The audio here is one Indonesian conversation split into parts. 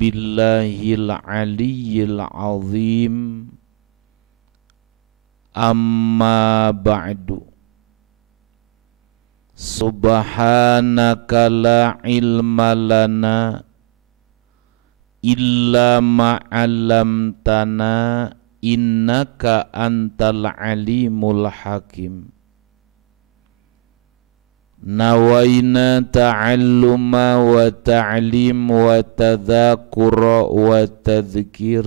billahil aliyyil azim. Amma ba'du. Subhanaka la ilma lana illa ma 'allamtana innaka antal alimul hakim. Nawaina ta'alluma wa ta'lim wa tadhakura wa tadhkir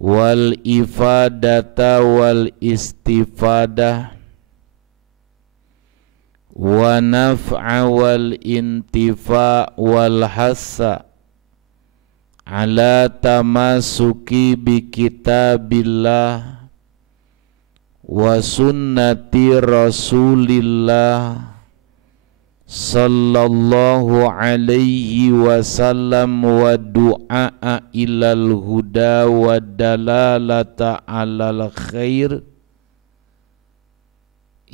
wal ifadata wal istifadah wa naf'a wal intifa wal hassa ala tamasuki bi kitabillah wa sunnati rasulillah sallallahu alaihi wasallam wa du'a ilal huda wa dalalata alal khair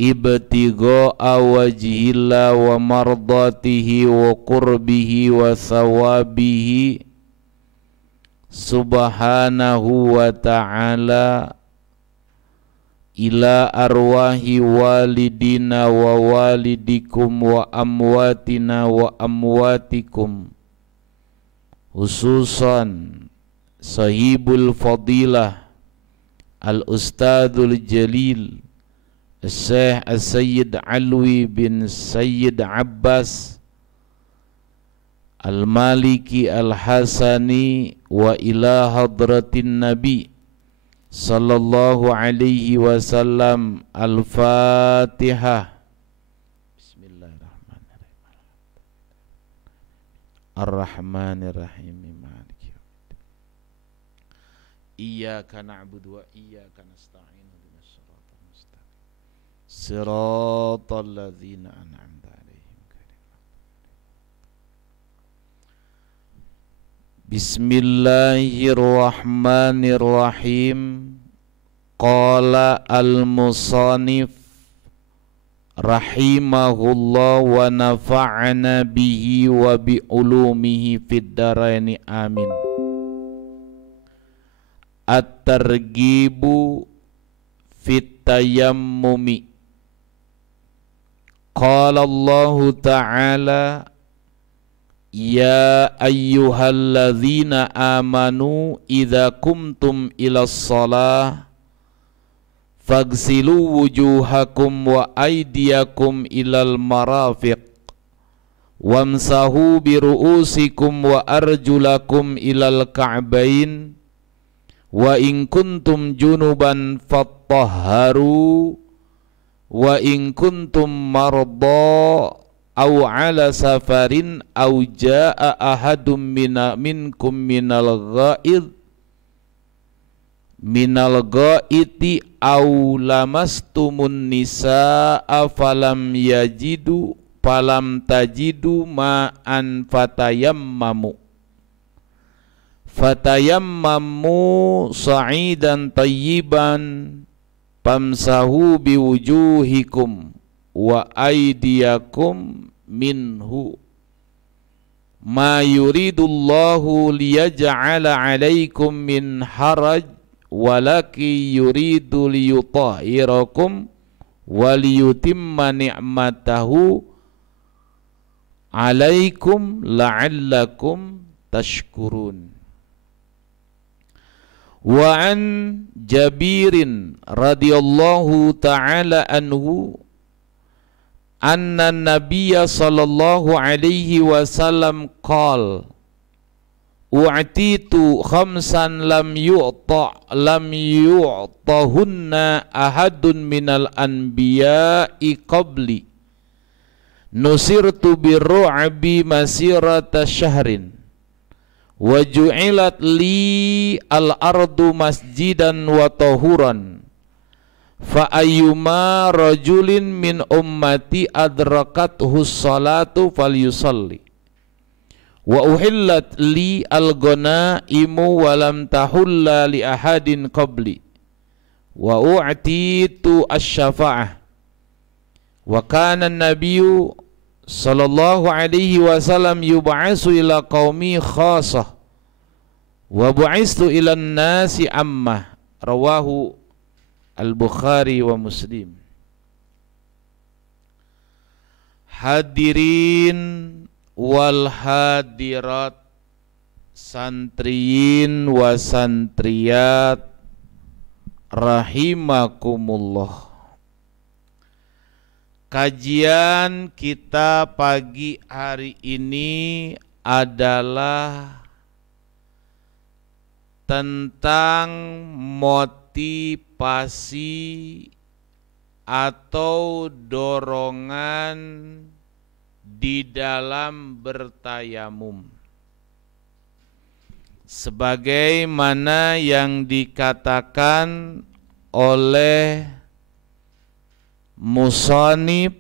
ibtigha'a wajhillah wa mardatihi wa qurbihi wa thawabihi subhanahu wa ta'ala ila arwahi walidina wa walidikum wa amwatina wa amwatikum, khususan sahibul fadilah al-ustadzul jalil Syekh As-Sayyid Alwi bin Sayyid Abbas Al-Maliki Al-Hasani wa ila hadratin Nabi sallallahu alaihi wasallam. Al-Fatihah. Bismillahirrahmanirrahim. Ar-Rahmanirrahim. Maliki yaumiddin. Iyyaka na'budu wa iyyaka nasta'in. Ihdinas siratal mustaqim. Siratal ladzina an'amta 'alaihim ghairil maghdubi 'alaihim. Bismillahirrahmanirrahim. Qala al-musannif rahimahullah wa nafa'ana bihi wa bi ulumihi fid dharaini amin. At-targhibu fit tayammumi. Qala Allah ta'ala ya ayyuhalladzina amanu idza kumtum ilas shalah faghsilu wujuhakum wa aydiyakum ilal marafiq wamsahu bi ru'usikum wa arjulakum ilal ka'bain wa in kuntum junuban fattahharu wa in kuntum marda aw ala safarin aw jaa ahadum minkum minal ghaiti aw lamastumun nisaa falam tajidu ma'an fatayammamu sa'idan tayyiban famsahu biwujuhikum wa aydiyakum minhu ma yuridullahu liyaj'ala 'alaikum min haraj walaki yuridu liyutahhirakum wa liyutimma ni'matahu 'alaikum la'allakum tashkurun. Wa an Jabirin radhiyallahu ta'ala anhu anna nabiyya sallallahu alaihi wasallam qala u'titu khamsan lam yu'tahunna ahadun minal anbiya'i qabli nusirtu birru'bi masirata syahrin wa ju'ilat li al-ardu masjidan wa tahuran fa ayyuma rajulin min ummati adrakathu salatu falyusalli wa uhillat li al-ghanaimu wa lam tahulla li ahadin qabli wa u'titu asy-syafa'ah wa kana an-nabiyyu sallallahu alaihi wasallam yub'atsu ila qaumi khassah wa bu'istu ila nasi ammah, rawahu Al-Bukhari wa Muslim. Hadirin wal hadirat, santriyin wa santriyat rahimakumullah. Kajian kita pagi hari ini adalah tentang motivasi atau dorongan di dalam bertayamum, sebagaimana yang dikatakan oleh musannif,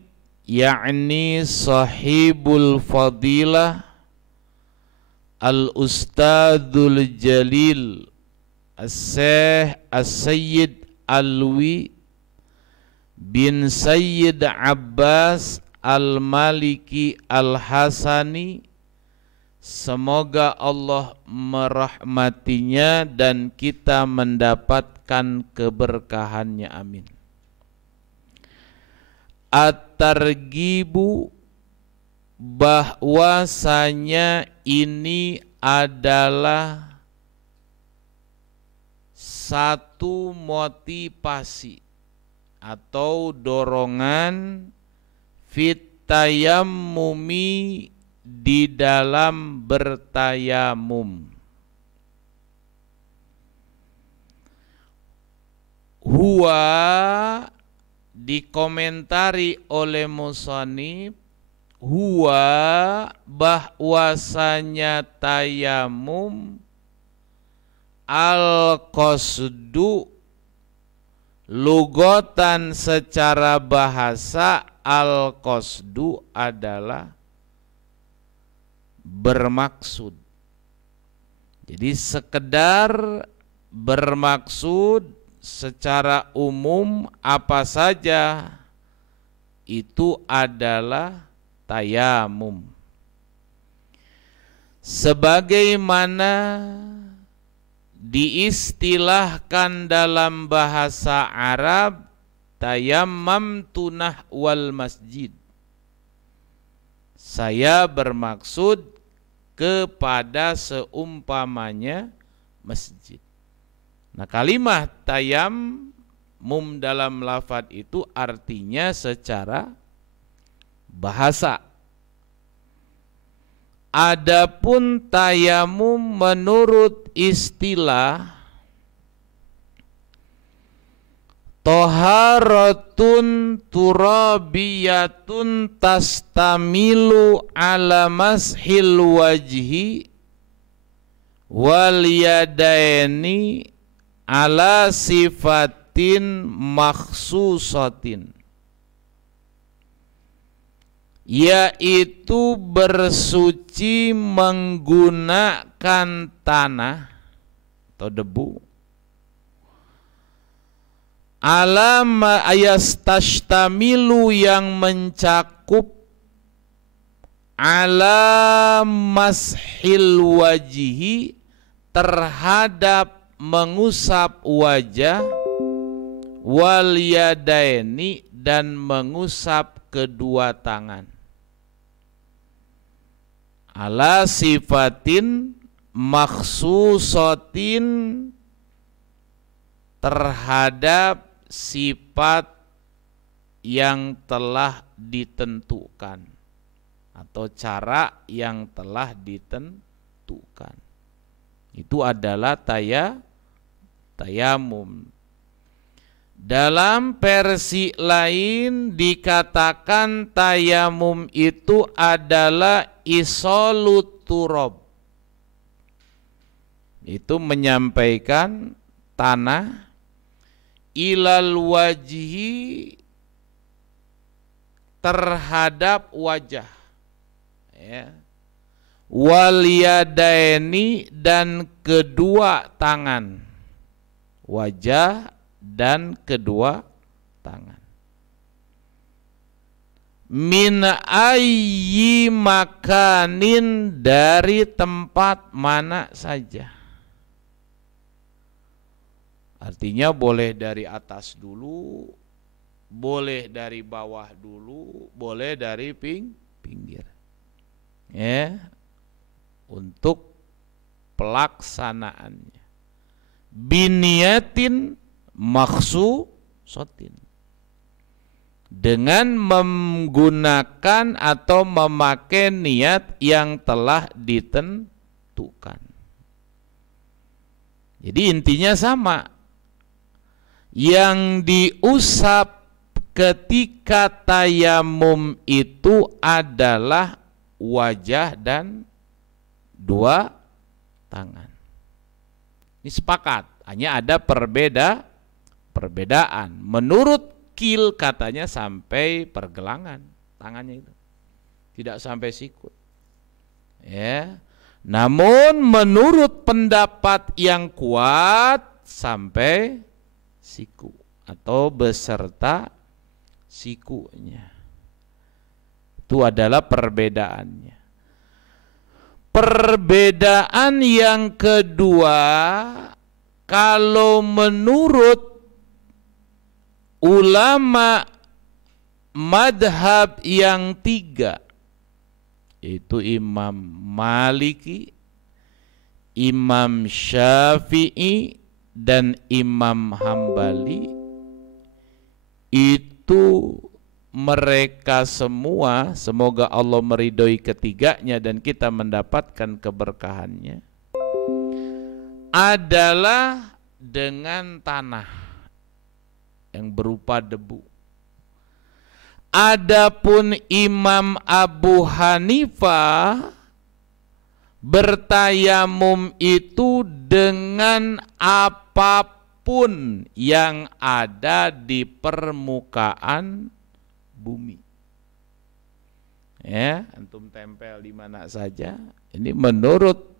yakni sahibul fadilah al-ustadzul jalil as-syekh as-sayyid Alwi bin Sayyid Abbas al-Maliki al-Hasani, semoga Allah merahmatinya dan kita mendapatkan keberkahannya, amin. At-targhibu, bahwasanya ini adalah satu motivasi atau dorongan fit tayammumi, di dalam bertayamum. Huwa, dikomentari oleh musannif, huwa, bahwasanya tayamum, al-qasdu, lugatan secara bahasa, al-qasdu adalah bermaksud. Jadi sekedar bermaksud secara umum apa saja itu adalah tayamum. Sebagaimana diistilahkan dalam bahasa Arab, tayammamtu nahwal masjid, saya bermaksud kepada seumpamanya masjid. Nah, kalimat tayammum dalam lafadz itu artinya secara bahasa. Adapun tayamum menurut istilah, toharatun turabiyatun tastamilu ala mashil wajhi wal yadaini ala sifatin makhsusatin, yaitu bersuci menggunakan tanah atau debu, alam ayastashtamilu, yang mencakup, ala mashil wajhi, terhadap mengusap wajah, wal yadaini, dan mengusap kedua tangan, ala sifatin makhsusatin, terhadap sifat yang telah ditentukan atau cara yang telah ditentukan. Itu adalah tayamum. Dalam versi lain dikatakan tayamum itu adalah isolut turab, itu menyampaikan tanah, ilal wajhi, terhadap wajah, ya, wal yadaini, dan kedua tangan, wajah dan kedua tangan. min ayyi makanin, dari tempat mana saja. Artinya boleh dari atas dulu, boleh dari bawah dulu, boleh dari pinggir. Ya, untuk pelaksanaannya. Biniyatin makhsusatin, dengan menggunakan atau memakai niat yang telah ditentukan. Jadi intinya sama. Yang diusap ketika tayamum itu adalah wajah dan dua tangan. Ini sepakat, hanya ada perbedaan. Menurut Kil katanya sampai pergelangan tangannya itu, tidak sampai sikut. Ya. Namun menurut pendapat yang kuat sampai siku atau beserta sikunya. Itu adalah perbedaannya. Perbedaan yang kedua, kalau menurut ulama madhab yang tiga, yaitu Imam Maliki, Imam Syafi'i, dan Imam Hambali, itu mereka semua, semoga Allah meridhoi ketiganya dan kita mendapatkan keberkahannya, adalah dengan tanah yang berupa debu. Adapun Imam Abu Hanifah bertayamum itu dengan apapun yang ada di permukaan bumi. Ya, antum tempel di mana saja. Ini menurut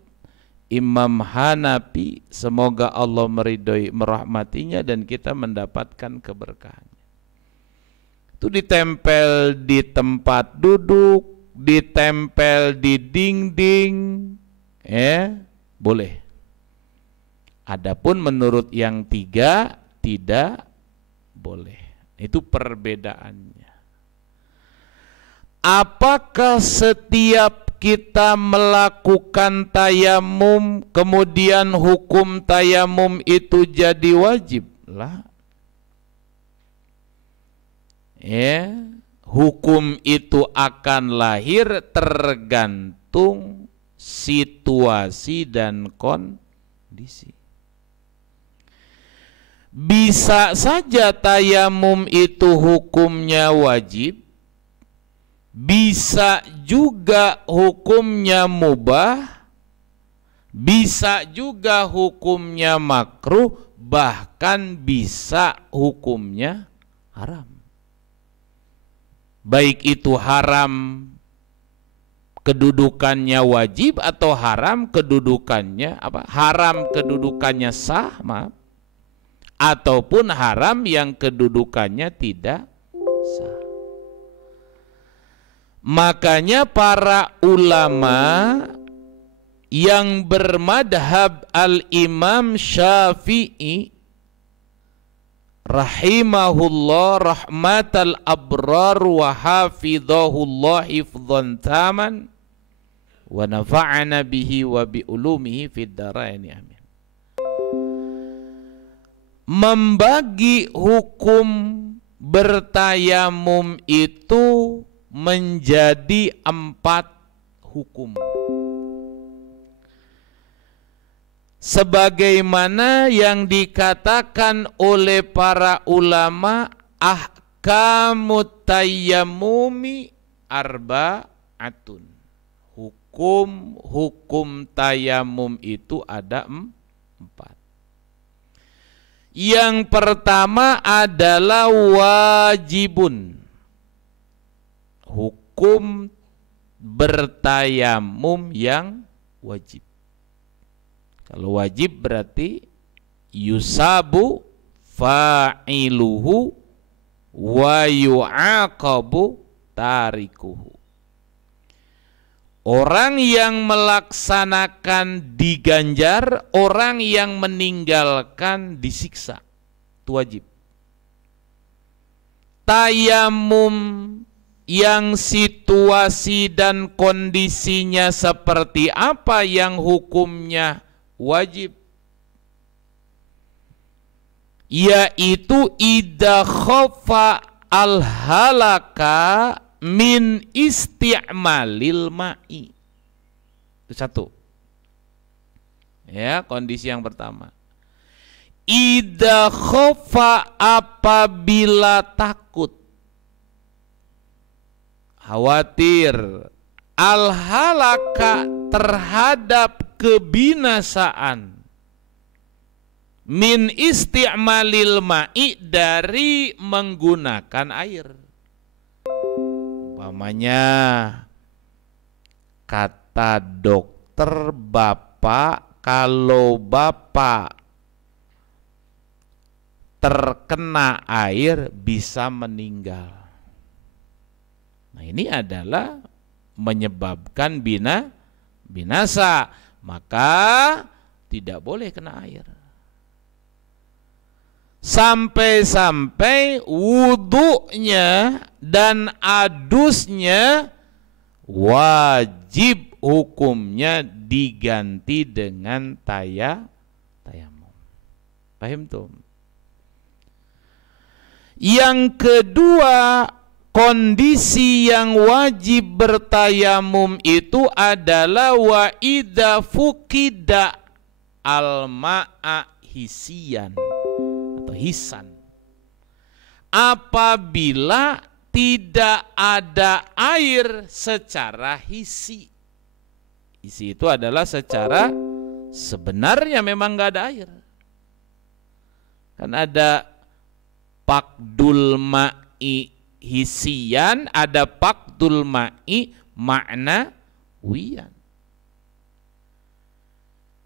Imam Hanafi, semoga Allah meridhoi merahmatinya dan kita mendapatkan keberkahannya. Itu ditempel di tempat duduk, ditempel di dinding, boleh. Adapun menurut yang tiga tidak boleh. Itu perbedaannya. Apakah setiap kita melakukan tayamum kemudian hukum tayamum itu jadi wajib? Lah. Hukum itu akan lahir tergantung situasi dan kondisi. Bisa saja tayamum itu hukumnya wajib, bisa juga hukumnya mubah, bisa juga hukumnya makruh, bahkan bisa hukumnya haram. Baik itu haram kedudukannya wajib atau haram kedudukannya haram kedudukannya sah, ataupun haram yang kedudukannya tidak sah. Makanya para ulama yang bermadhab al-Imam Syafi'i rahimahullah rahmatal abrar wa hafidhahullah hifdhan taman wa nafa'ana bihi wa bi ulumihi fid dharain, amin. Membagi hukum bertayamum itu menjadi 4 hukum. Sebagaimana yang dikatakan oleh para ulama, ahkamut tayammumi arba'atun. Hukum tayamum itu ada 4. Yang pertama adalah wajibun. Hukum bertayamum yang wajib. Kalau wajib berarti yusabu fa'iluhu wa yu'aqabu tarikuhu. Orang yang melaksanakan diganjar, orang yang meninggalkan disiksa. Itu wajib. Tayamum yang situasi dan kondisinya seperti apa yang hukumnya wajib, yaitu idza khafa al-halaka min isti'malil ma'i. Itu satu. Ya, kondisi yang pertama. Idza khafa, apabila takut, khawatir, al-halaka, terhadap kebinasaan, min isti'malil ma'i, dari menggunakan air. Umpamanya kata dokter bapak, kalau bapak terkena air bisa meninggal. Nah, ini adalah menyebabkan binasa, maka tidak boleh kena air. Sampai-sampai wudunya dan adusnya wajib hukumnya diganti dengan tayamum. Paham tuh? Yang kedua, kondisi yang wajib bertayamum itu adalah wa idza fuqida al-ma'a hisian atau hisan. Apabila tidak ada air secara hisi. Hisi itu adalah secara sebenarnya memang nggak ada air. Kan ada Faqdul ma'i hisian, ada faqdul ma'i ma'nawiyan.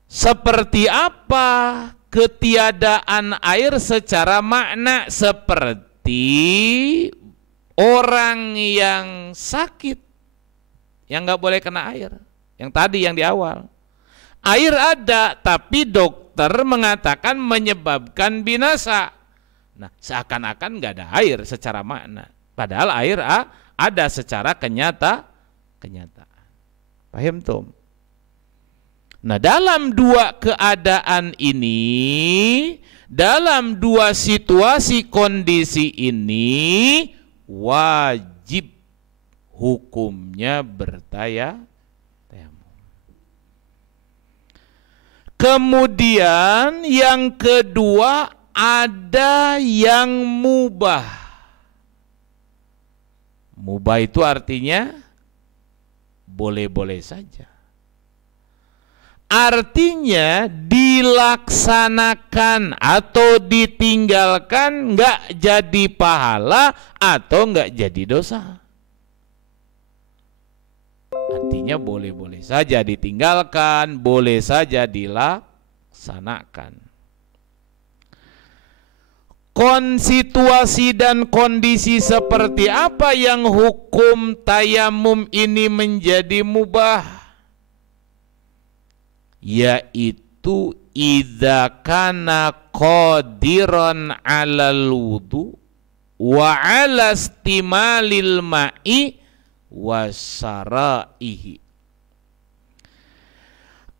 Seperti apa ketiadaan air secara makna? Seperti orang yang sakit yang nggak boleh kena air. Yang tadi yang di awal. Air ada, tapi dokter mengatakan menyebabkan binasa. Nah, seakan-akan nggak ada air secara makna, padahal air ada secara kenyataan. Paham tuh? Nah, dalam dua keadaan ini, dalam dua situasi kondisi ini, wajib hukumnya bertayamum. Kemudian yang kedua, ada yang mubah. Mubah itu artinya boleh-boleh saja. Artinya dilaksanakan atau ditinggalkan nggak jadi pahala atau nggak jadi dosa. Artinya boleh-boleh saja ditinggalkan, boleh saja dilaksanakan. Situasi dan kondisi seperti apa yang hukum tayamum ini menjadi mubah? Yaitu idza kana qadiran 'alal wudu wa 'ala istimalil ma'i wasaraihi.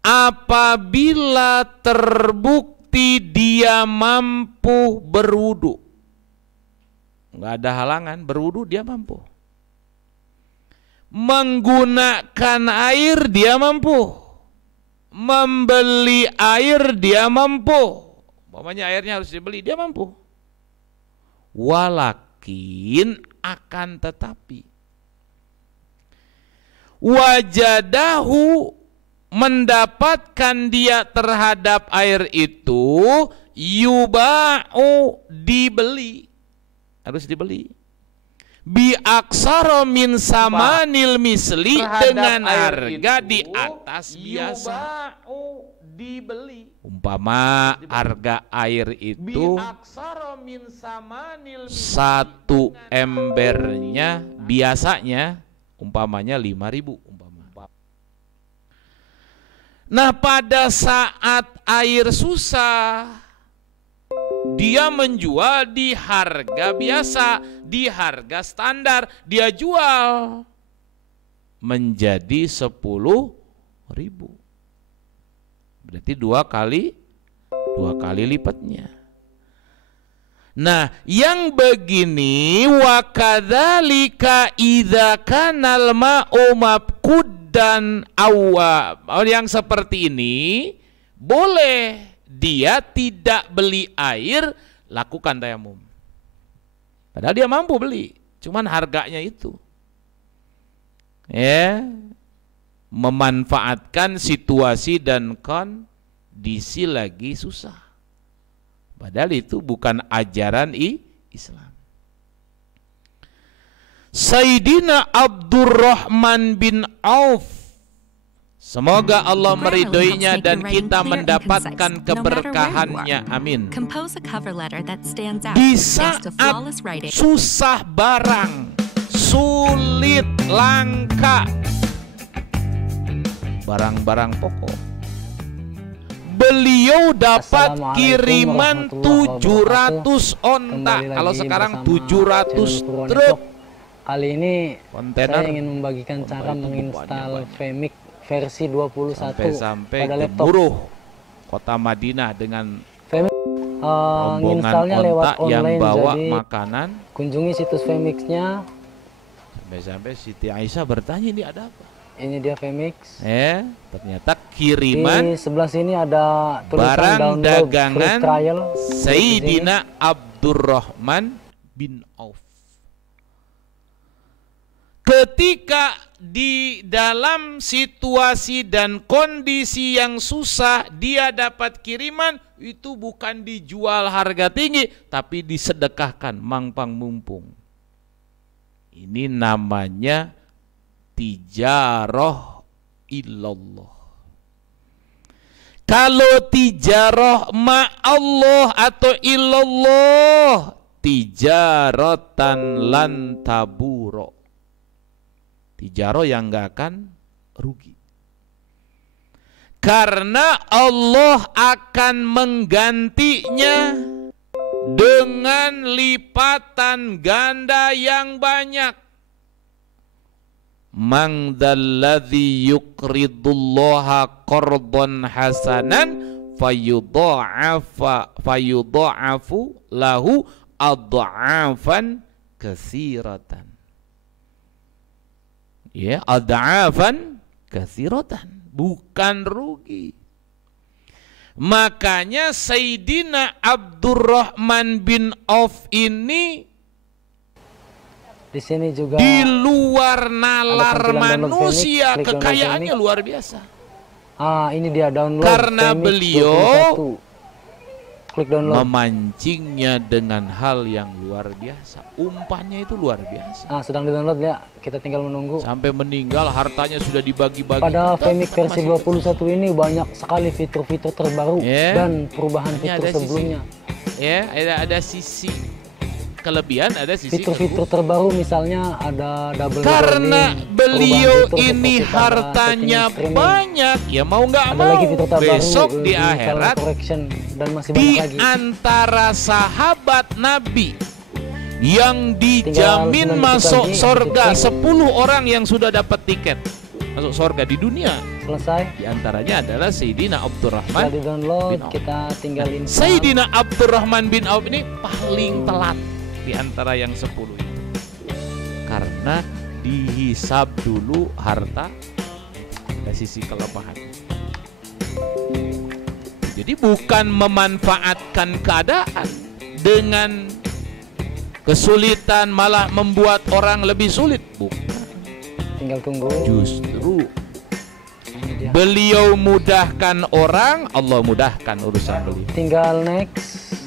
Apabila terbukti dia mampu berwudu, nggak ada halangan, berwudu dia mampu, menggunakan air dia mampu, membeli air dia mampu, umpamanya airnya harus dibeli dia mampu. Walakin akan tetapi wajadahu, mendapatkan dia terhadap air itu, yuba'u, dibeli, harus dibeli, bi aksara min samanil misli, dengan harga di atas biasa. dibeli. Umpama harga air itu 1 embernya biasanya umpamanya 5.000 umpama. Nah, pada saat air susah, dia menjual di harga biasa, di harga standar, dia jual menjadi 10.000. Berarti dua kali lipatnya. Nah, yang begini wa kadzalika idza kanal ma'u mabkudan awwa. Yang seperti ini boleh dia tidak beli air, lakukan tayamum. Padahal dia mampu beli, cuman harganya itu. Ya, memanfaatkan situasi dan kondisi lagi susah. Padahal itu bukan ajaran Islam. Sayyidina Abdurrahman bin Auf, semoga Allah meridhoinya dan kita mendapatkan keberkahannya. Amin. Di saat susah barang, sulit, langka barang-barang pokok, beliau dapat kiriman 700 onta. Kalau sekarang 700 truk. Kali ini kontainer. Saya ingin membagikan cara menginstal Vmix versi 21 sampai pada ke laptop Buruh Kota Madinah dengan rombongan onta yang bawa makanan. Kunjungi situs Vmix-nya. Sampai-sampai Siti Aisyah bertanya, ini ada apa? Ini dia Vmix. Ternyata kiriman di sebelah sini ada tulisan barang download dagangan free trial. Sayyidina Abdurrahman bin Auf. Ketika di dalam situasi dan kondisi yang susah, dia dapat kiriman, itu bukan dijual harga tinggi, tapi disedekahkan, mangpang mumpung. Ini namanya tijarah illallah. Kalau tijarah ma'allah atau illallah, tijaratan lan taburo. Tijarah yang gak akan rugi. Karena Allah akan menggantinya dengan lipatan ganda yang banyak. Man dzalladzi yuqridullaha qardan hasanan fayudha'afu lahu adha'afan katsiratan. Ya, adha'afan katsiratan, bukan rugi. Makanya Sayyidina Abdurrahman bin Auf ini di sini juga di luar nalar manusia, kekayaannya luar biasa. Ini dia download. Karena Vmix beliau 21. Klik download. Memancingnya dengan hal yang luar biasa. Umpannya itu luar biasa. Sedang di-download ya. Kita tinggal menunggu. Sampai meninggal hartanya sudah dibagi-bagi. Pada Vmix versi 21 ini banyak sekali fitur-fitur terbaru dan perubahan fitur sebelumnya. Ada sisi kelebihan, ada sisi fitur-fitur terbaru, misalnya ada double karena loading, beliau ini hartanya banyak, ya mau nggak mau besok di akhirat dan masih di banyak lagi. Antara sahabat Nabi yang dijamin masuk surga 10 orang yang sudah dapat tiket masuk surga di dunia. Selesai. Di antaranya adalah Sayyidina Abdurrahman di download, kita tinggal install. Sayyidina Abdurrahman bin Auf ini paling telat di antara yang 10 itu. Karena dihisab dulu harta, ada sisi kelemahan. Jadi bukan memanfaatkan keadaan dengan kesulitan malah membuat orang lebih sulit, bukan. Tinggal tunggu. Justru beliau mudahkan orang, Allah mudahkan urusan beliau. Tinggal next.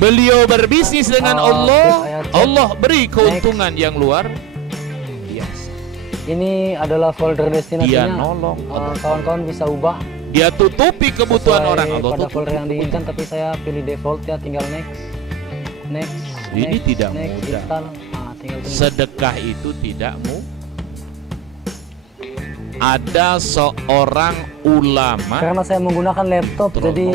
Beliau berbisnis dengan Allah, Allah beri keuntungan yang luar biasa. Ini adalah folder destinasinya. Dia nolong. Kawan-kawan bisa ubah Dia tutupi kebutuhan orang. Allah pada tutupi. folder yang diinginkan, tapi saya pilih default ya, tinggal next. Ini next, tidak next, mudah. install. Tinggal tunggu. Sedekah itu tidak mudah. Ada seorang ulama. Karena saya menggunakan laptop, Terus. jadi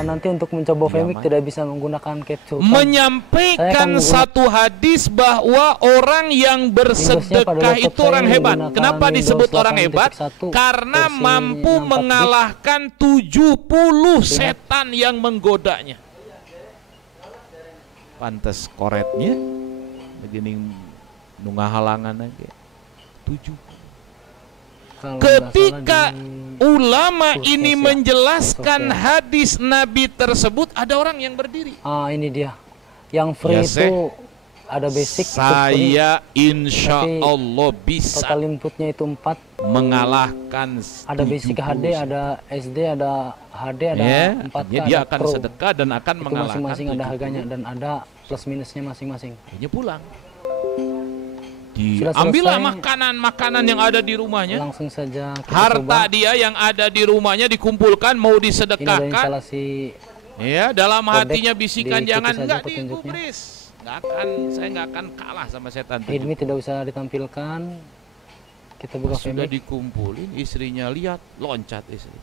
nanti untuk mencoba Vmix Mas. tidak bisa menggunakan capture. Menyampaikan satu hadis bahwa orang yang bersedekah itu orang hebat. Kenapa disebut orang hebat? Karena mampu mengalahkan 70 setan yang menggodanya. Pantes koretnya begini nunggah halangan aja 7. Ketika ulama ini menjelaskan hadis Nabi tersebut, ada orang yang berdiri. Ini dia. Yang free itu ada basic. Saya insya Allah bisa. Total inputnya itu 4. Mengalahkan. Ada basic HD, ada SD, ada HD, ada 4K. Dia akan Pro. Sedekah dan akan itu mengalahkan. Masing-masing ada harganya dan ada plus minusnya masing-masing. Dia pulang. Ambillah makanan-makanan yang ada di rumahnya. Langsung saja harta coba. Dia yang ada di rumahnya dikumpulkan mau disedekahkan. Ini ada instalasi. Ya, dalam hatinya bisikan jangan enggak digubris. Saya nggak akan kalah sama setan. Ini tidak usah ditampilkan. Kita buka sudah dikumpulin, istrinya lihat, loncat istri.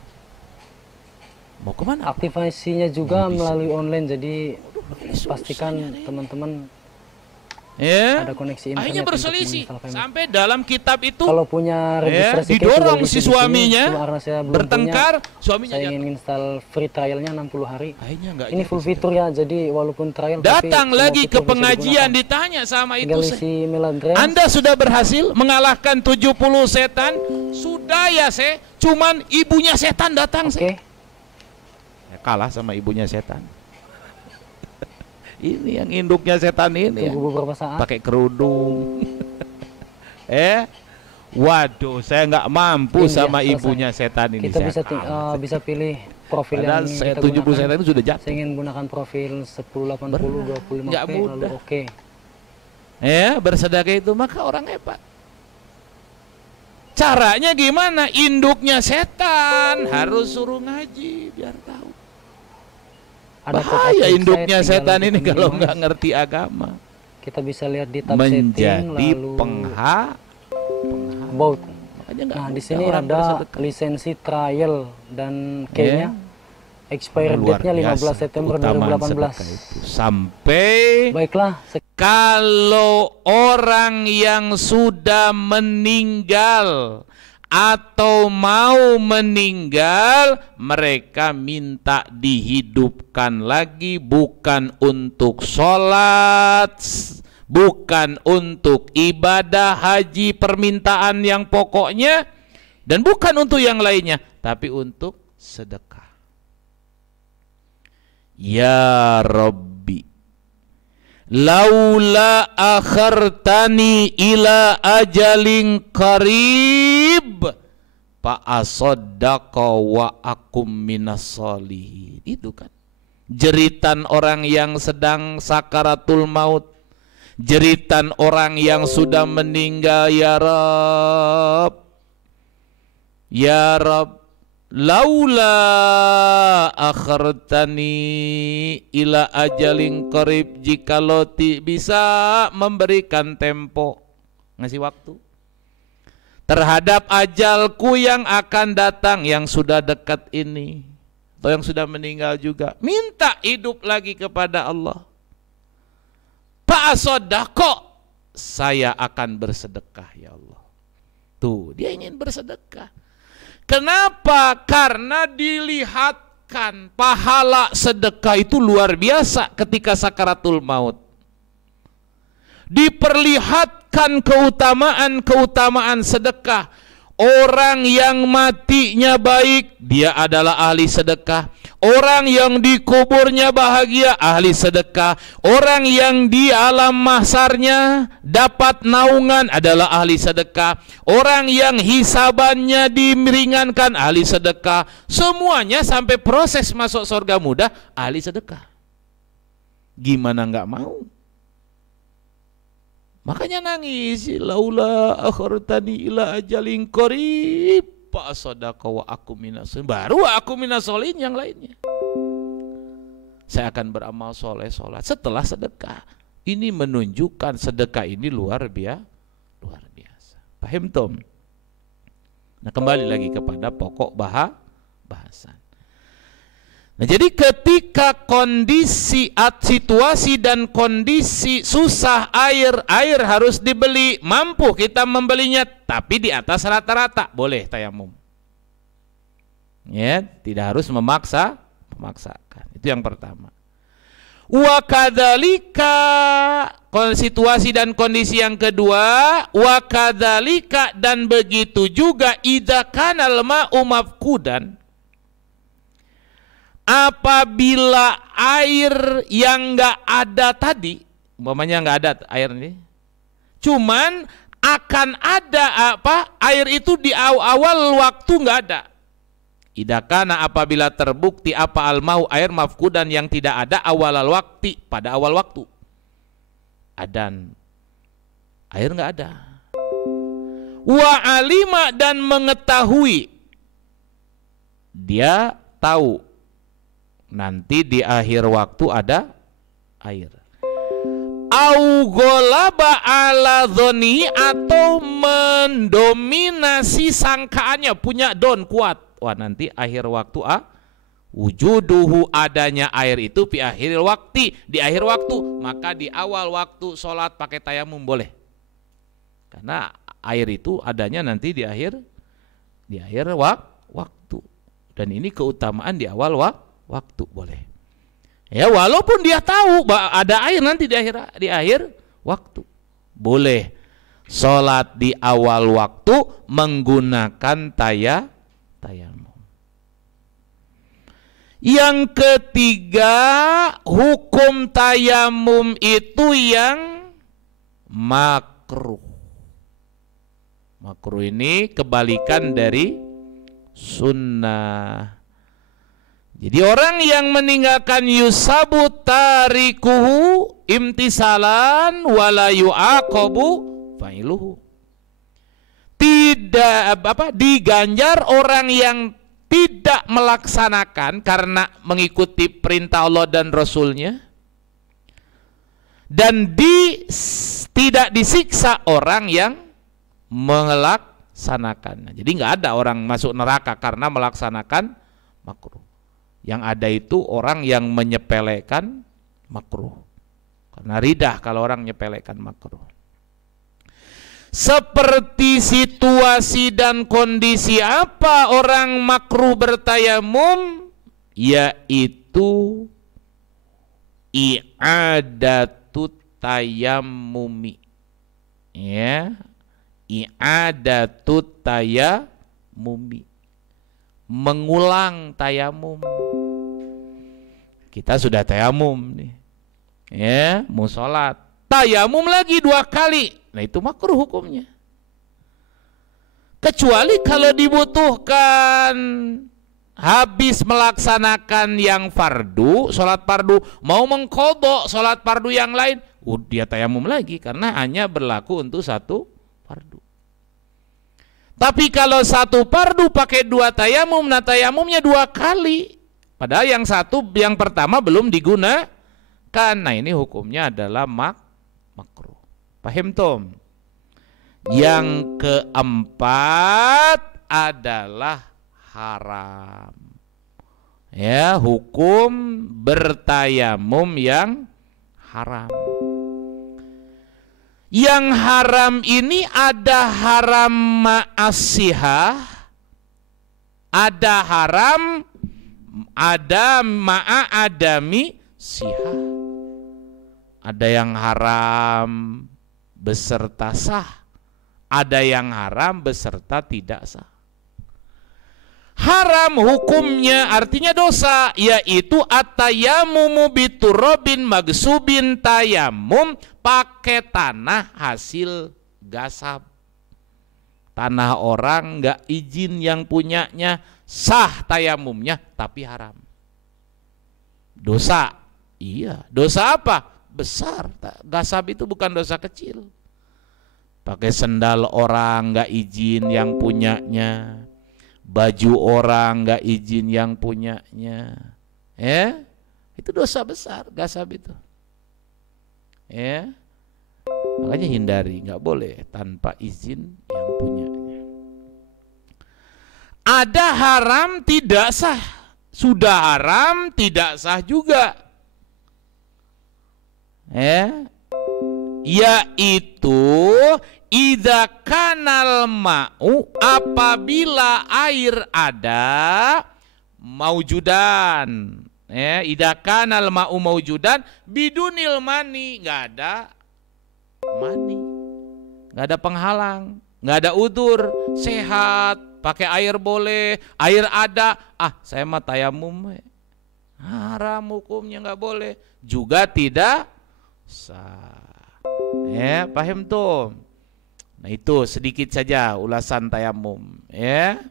Mau kemana? Aktivasinya juga melalui online, jadi pastikan teman-teman ada koneksi internet. Akhirnya berselisih sampai dalam kitab itu kalau punya registrasi didorong si suaminya bertengkar, suaminya saya ingin install free trialnya 60 hari. Ini full fitur ya, jadi walaupun trial datang lagi ke pengajian ditanya sama itu Anda sudah berhasil mengalahkan 70 setan? Sudah ya cuman ibunya setan datang kalah sama ibunya setan. Ini yang induknya setan ini. Tunggu beberapa saat. Pakai kerudung. Waduh, saya nggak mampu sama ibunya setan ini. Kita bisa pilih profil yang saya 70 setan itu sudah jatuh. Saya ingin menggunakan profil 10, 80, 25 nggak mudah. Lalu oke. Bersedekah itu maka orang hebat. Caranya gimana? Induknya setan harus suruh ngaji biar tahu. Bahaya induknya setan ini kalau nggak ngerti agama. Kita bisa lihat di tab menjadi setting, lalu about. Nah di sini ada lisensi trial dan kayaknya expired date-nya 15 September 2018. Sampai baiklah. Kalau orang yang sudah meninggal atau mau meninggal, mereka minta dihidupkan lagi, bukan untuk sholat, bukan untuk ibadah haji permintaan yang pokoknya, dan bukan untuk yang lainnya, tapi untuk sedekah. Ya Rabbi, laula akhartani ila ajalin qarib fa asaddaqa wa akum minas sholihin. Itu kan jeritan orang yang sedang sakaratul maut, jeritan orang yang sudah meninggal. Ya Rabb, ya Rabb, laula akhartani ila ajalin qarib, jikalau bisa memberikan tempo, ngasih waktu terhadap ajalku yang akan datang, yang sudah dekat ini atau yang sudah meninggal juga, minta hidup lagi kepada Allah. Fa'asodaqa, saya akan bersedekah ya Allah. Tuh, dia ingin bersedekah. Kenapa? Karena dilihatkan pahala sedekah itu luar biasa ketika sakaratul maut. Diperlihatkan keutamaan sedekah. Orang yang matinya baik, dia adalah ahli sedekah. Orang yang dikuburnya bahagia, ahli sedekah. Orang yang di alam mahsyarnya dapat naungan adalah ahli sedekah. Orang yang hisabannya dimeringankan, ahli sedekah. Semuanya sampai proses masuk surga mudah, ahli sedekah. Gimana nggak mau? Makanya nangis, laula akhartani ila ajalin qarib fa sadaqa wa aku minas solihin, baru aku minas solihin yang lainnya. Saya akan beramal soleh, sholat setelah sedekah. Ini menunjukkan sedekah ini luar biasa. Paham Tom? Nah, kembali lagi kepada pokok bahasan. Nah, jadi ketika kondisi situasi dan kondisi susah, air harus dibeli, mampu kita membelinya tapi di atas rata-rata, boleh tayamum. Ya, tidak harus memaksakan. Itu yang pertama. Wa kadzalika, situasi dan kondisi yang kedua, wa kadzalika, dan begitu juga idza kana al-ma'u mafqudan, apabila air yang enggak ada tadi, umpamanya enggak ada air ini, cuman akan ada air itu di awal waktu enggak ada. Idza kana, apabila terbukti al-mau air mafqudan yang tidak ada awalal waktu, pada awal waktu. Adan air enggak ada. Wa alima, dan mengetahui, dia tahu nanti di akhir waktu ada air. Au golaba ala dhoni, atau mendominasi sangkaannya, punya don kuat. Wah, nanti akhir waktu wujuduhu, adanya air itu fi akhiril waktu, di akhir waktu, maka di awal waktu sholat pakai tayamum boleh. Karena air itu adanya nanti di akhir waktu. Dan ini keutamaan di awal waktu, boleh. Ya, walaupun dia tahu ada air nanti di akhir waktu, boleh sholat di awal waktu menggunakan tayamum. Yang ketiga, hukum tayamum itu yang makruh. Makruh ini kebalikan dari sunnah. Jadi orang yang meninggalkan yusabu tarikuhu imtisalan wala yu'aqabu fa'iluhu. Tidak diganjar orang yang tidak melaksanakan karena mengikuti perintah Allah dan Rasulnya, dan tidak disiksa orang yang melaksanakannya. Jadi nggak ada orang masuk neraka karena melaksanakan makruh. Yang ada itu orang yang menyepelekan makruh, karena ridah kalau orang menyepelekan makruh. Seperti situasi dan kondisi apa orang makruh bertayamum? Yaitu i'adatut tayammumi. Ya, i'adatut tayammumi, mengulang tayamum. Kita sudah tayamum nih, ya, mau sholat, tayamum lagi 2 kali. Nah, itu makruh hukumnya. Kecuali kalau dibutuhkan habis melaksanakan yang fardu, sholat fardu, mau mengqadha sholat fardu yang lain, dia tayamum lagi karena hanya berlaku untuk 1 fardu. Tapi kalau 1 fardu pakai 2 tayamum, nah tayamumnya 2 kali. Padahal yang pertama belum digunakan. Nah, ini hukumnya adalah makruh. Paham Tom? Yang keempat adalah haram. Ya, hukum bertayamum yang haram. Yang haram ini ada haram ma'asihah, ada haram, ada ma'adami sihah. Ada yang haram beserta sah, ada yang haram beserta tidak sah. Haram hukumnya artinya dosa, yaitu at-tayammumu biturabin magsubin, tayamum pakai tanah hasil gasab. Tanah orang nggak izin yang punyanya, sah tayamumnya tapi haram. Dosa. Iya, dosa apa? Besar. Gasab itu bukan dosa kecil. Pakai sendal orang nggak izin yang punyanya, baju orang nggak izin yang punyanya, ya itu dosa besar, gasab itu, ya makanya hindari, nggak boleh tanpa izin yang punyanya. Ada haram tidak sah, sudah haram tidak sah juga, ya yaitu idza kanal ma'u, apabila air ada maujudan, ya idza kanal ma'u maujudan bidunil mani, nggak ada mani, nggak ada penghalang, nggak ada udzur, sehat, pakai air boleh, air ada, saya mah tayamum, haram hukumnya, nggak boleh, juga tidak sah. Ya, paham tuh. Nah, itu sedikit saja ulasan tayamum, ya.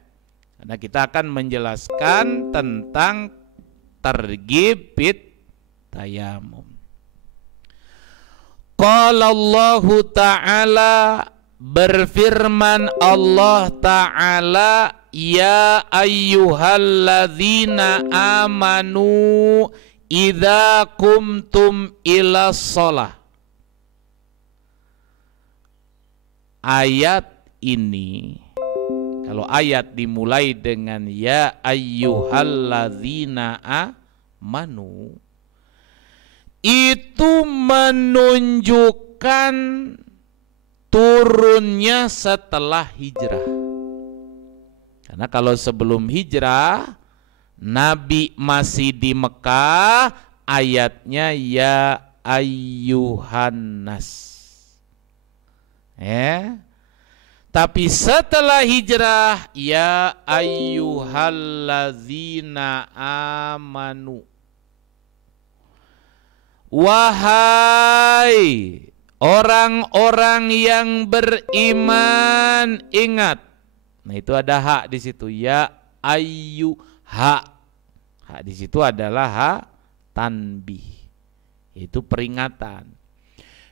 Karena kita akan menjelaskan tentang targhib fit tayamum. Qala Allah Ta'ala, berfirman Allah Ta'ala, ya ayyuhalladzina amanu idza qumtum ila shalah. Ayat ini, kalau ayat dimulai dengan ya ayyuhalladzina amanu, itu menunjukkan turunnya setelah hijrah. Karena kalau sebelum hijrah, Nabi masih di Mekah, ayatnya ya ayyuhannas. Ya. Tapi setelah hijrah, ya ayyuhalladzina amanu, wahai orang-orang yang beriman, ingat. Nah, itu ada hak di situ, ya ayyuha. Hak di situ adalah hak tanbih. Itu peringatan.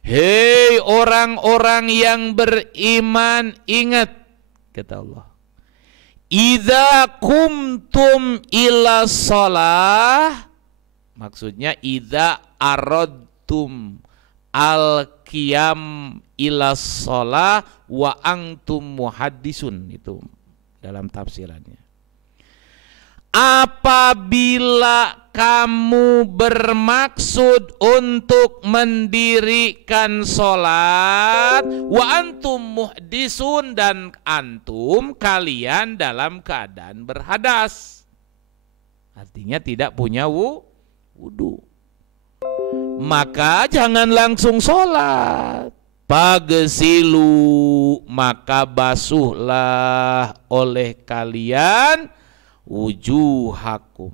Hei orang-orang yang beriman, ingat, kata Allah. Idza kumtum ila shalah, maksudnya idza aradtum al-qiyam ila shalah wa antum muhaddisun, itu dalam tafsirannya. Apabila kamu bermaksud untuk mendirikan sholat, wa antum muhdisun, dan antum kalian dalam keadaan berhadas, artinya tidak punya wudu, maka jangan langsung sholat. Pagesilu, maka basuhlah oleh kalian wujuhakum,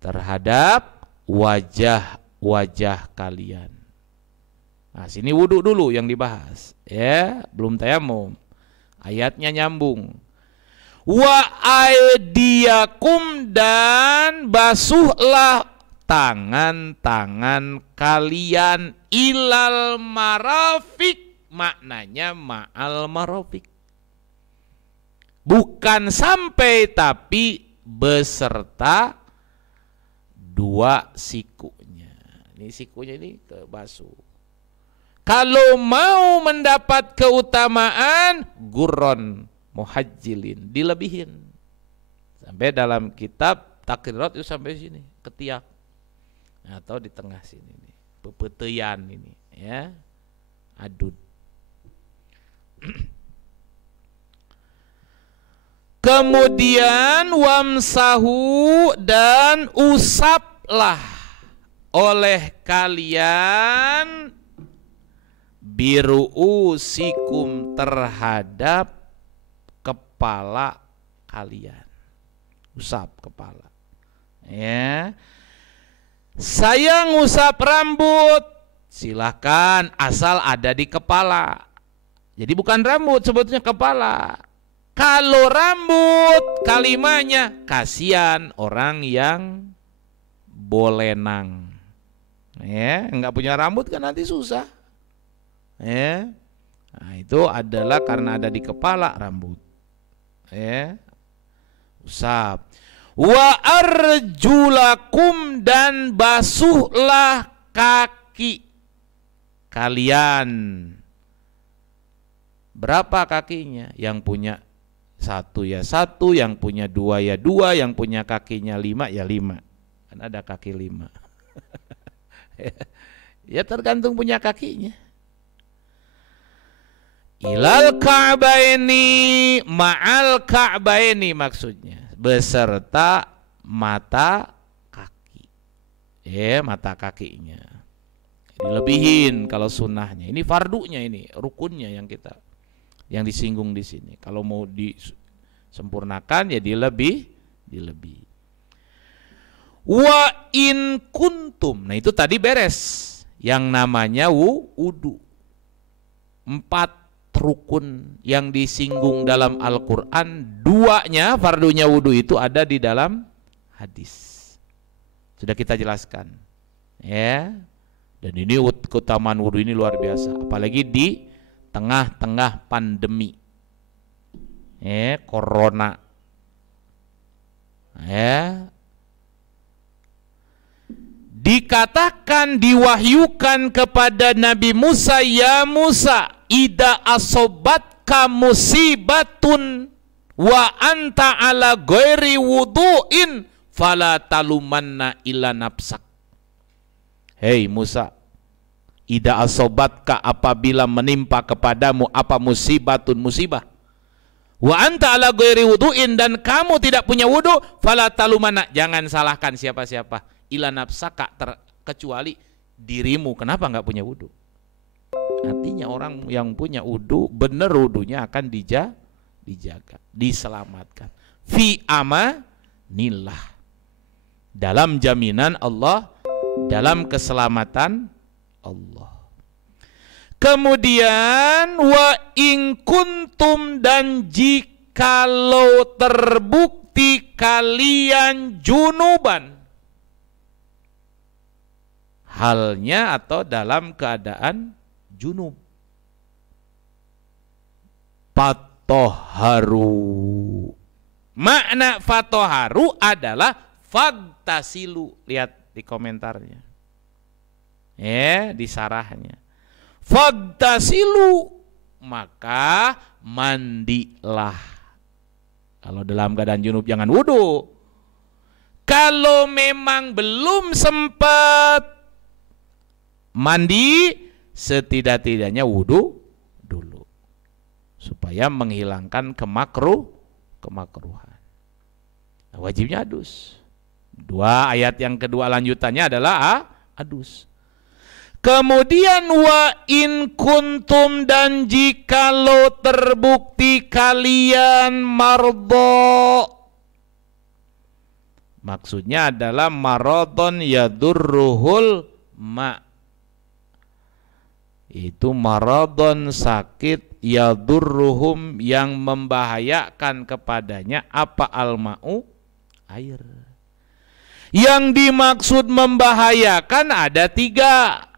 terhadap wajah-wajah kalian. Nah, sini wudu dulu yang dibahas, ya, belum tayamum. Ayatnya nyambung. Wa aydiyakum, dan basuhlah tangan-tangan kalian, ilal marafiq, maknanya ma'al marafiq. Bukan sampai, tapi beserta dua sikunya. Ini sikunya ini ke basuh. Kalau mau mendapat keutamaan, gurron muhajjilin, dilebihin. Sampai dalam kitab Takrirat itu sampai sini, ketiak. Atau di tengah sini nih, pepeteyan ini, ya. Adud. Kemudian wamsahu, dan usaplah oleh kalian biru'usikum, terhadap kepala kalian. Usap kepala. Ya. Saya ngusap rambut, silakan, asal ada di kepala. Jadi bukan rambut, sebetulnya kepala. Kalau rambut, kalimanya kasihan orang yang bolenang, ya, nggak punya rambut kan nanti susah, ya. Nah, itu adalah karena ada di kepala rambut, Ya, usap. Wa arjulakum, dan basuhlah kaki kalian. Berapa kakinya? Yang punya satu ya satu, yang punya dua ya dua, yang punya kakinya 5 ya 5. Kan ada kaki 5. Ya tergantung punya kakinya. Ilal ka'baini, ma'al ka'baini maksudnya, beserta mata kaki. Mata kakinya dilebihin kalau sunnahnya. Ini fardunya, ini rukunnya yang disinggung di sini. Kalau mau disempurnakan ya dilebih. Wa in kuntum. Nah itu tadi beres. Yang namanya wudu. 4 rukun yang disinggung dalam Al-Quran, 2-nya fardunya wudu itu ada di dalam hadis. Sudah kita jelaskan. Ya. Dan ini keutamaan wudu ini luar biasa. Apalagi di tengah-tengah pandemi. Corona. Dikatakan, diwahyukan kepada Nabi Musa, ya Musa, ida asobatka musibatun wa anta ala ghairi wudu'in fala talumanna ila nafsak. Hei Musa, ida asobatka, apabila menimpa kepadamu apa musibatun, musibah, wa anta ala ghairi wudu'in, dan kamu tidak punya wudu, fala talumanna, jangan salahkan siapa-siapa, ila nafsaka, kecuali dirimu. Kenapa nggak punya wudu? Artinya orang yang punya wudu, benar wudunya akan dijaga, diselamatkan. Fi amanillah, dalam jaminan Allah, dalam keselamatan Allah. Kemudian wa in kuntum, dan jikalau terbukti kalian junuban, halnya atau dalam keadaan junub, fatoharu. Makna fatoharu adalah fagtasilu. Lihat di komentarnya, di sarahnya, fagtasilu, maka mandilah. Kalau dalam keadaan junub jangan wudu. Kalau memang belum sempat mandi, setidak-tidaknya wudu dulu supaya menghilangkan kemakruhan. Nah, wajibnya adus. 2 ayat yang kedua lanjutannya adalah adus. Kemudian wa in kuntum, dan jikalau terbukti kalian mardho, maksudnya adalah maradon yadurruhul ma, itu maradon, sakit, yadurruhum, yang membahayakan kepadanya, apa alma'u, air. Yang dimaksud membahayakan ada 3.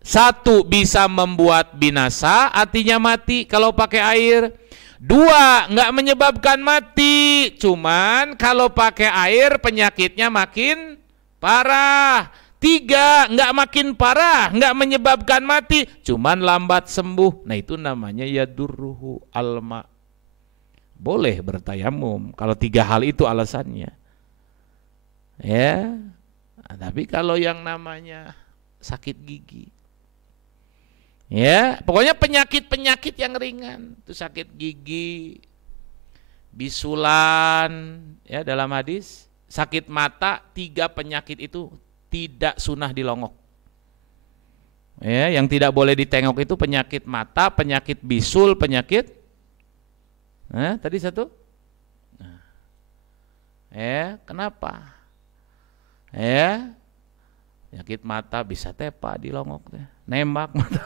1, bisa membuat binasa, artinya mati kalau pakai air. 2, nggak menyebabkan mati, cuman kalau pakai air penyakitnya makin parah. 3, nggak makin parah, nggak menyebabkan mati, cuman lambat sembuh. Nah itu namanya yadurruhu alma. Boleh bertayamum kalau 3 hal itu alasannya. Nah, tapi kalau yang namanya sakit gigi, pokoknya penyakit-penyakit yang ringan, itu sakit gigi, bisulan, dalam hadis, sakit mata, 3 penyakit itu tidak sunnah dilongok. Yang tidak boleh ditengok itu penyakit mata, penyakit bisul, penyakit tadi 1. Kenapa? Penyakit mata bisa tepa dilongok, nembak mata.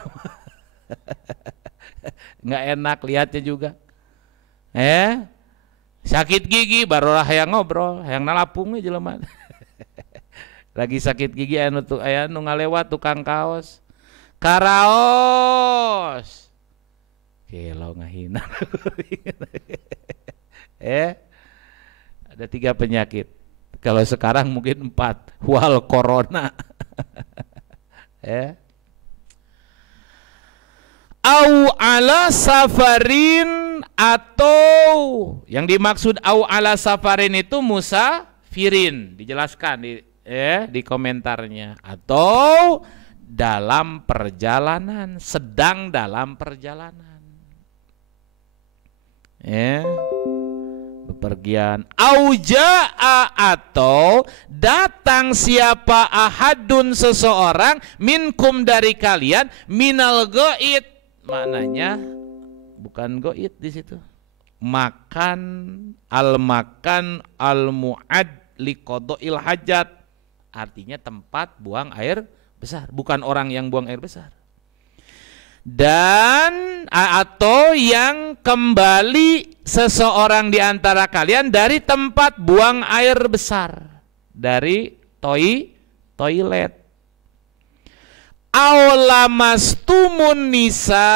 Nggak enak lihatnya juga. Sakit gigi baru yang ngobrol, yang nalapungnya jelema. Lagi sakit gigi anu ngalewat tukang kaos. Karaos. Kelo ngahina. Ada 3 penyakit. Kalau sekarang mungkin 4. Wal corona. Au ala safarin, atau yang dimaksud au ala safarin itu musafirin, dijelaskan di komentarnya, atau dalam perjalanan, sedang dalam perjalanan, bepergian. Au jaa, atau datang siapa ahadun seseorang minkum dari kalian minal goit, maknanya bukan goit di situ, makan al muad liqada'il hajat, artinya tempat buang air besar, bukan orang yang buang air besar. Dan atau yang kembali seseorang di antara kalian dari tempat buang air besar, dari toilet. Aw lamastumun nisa.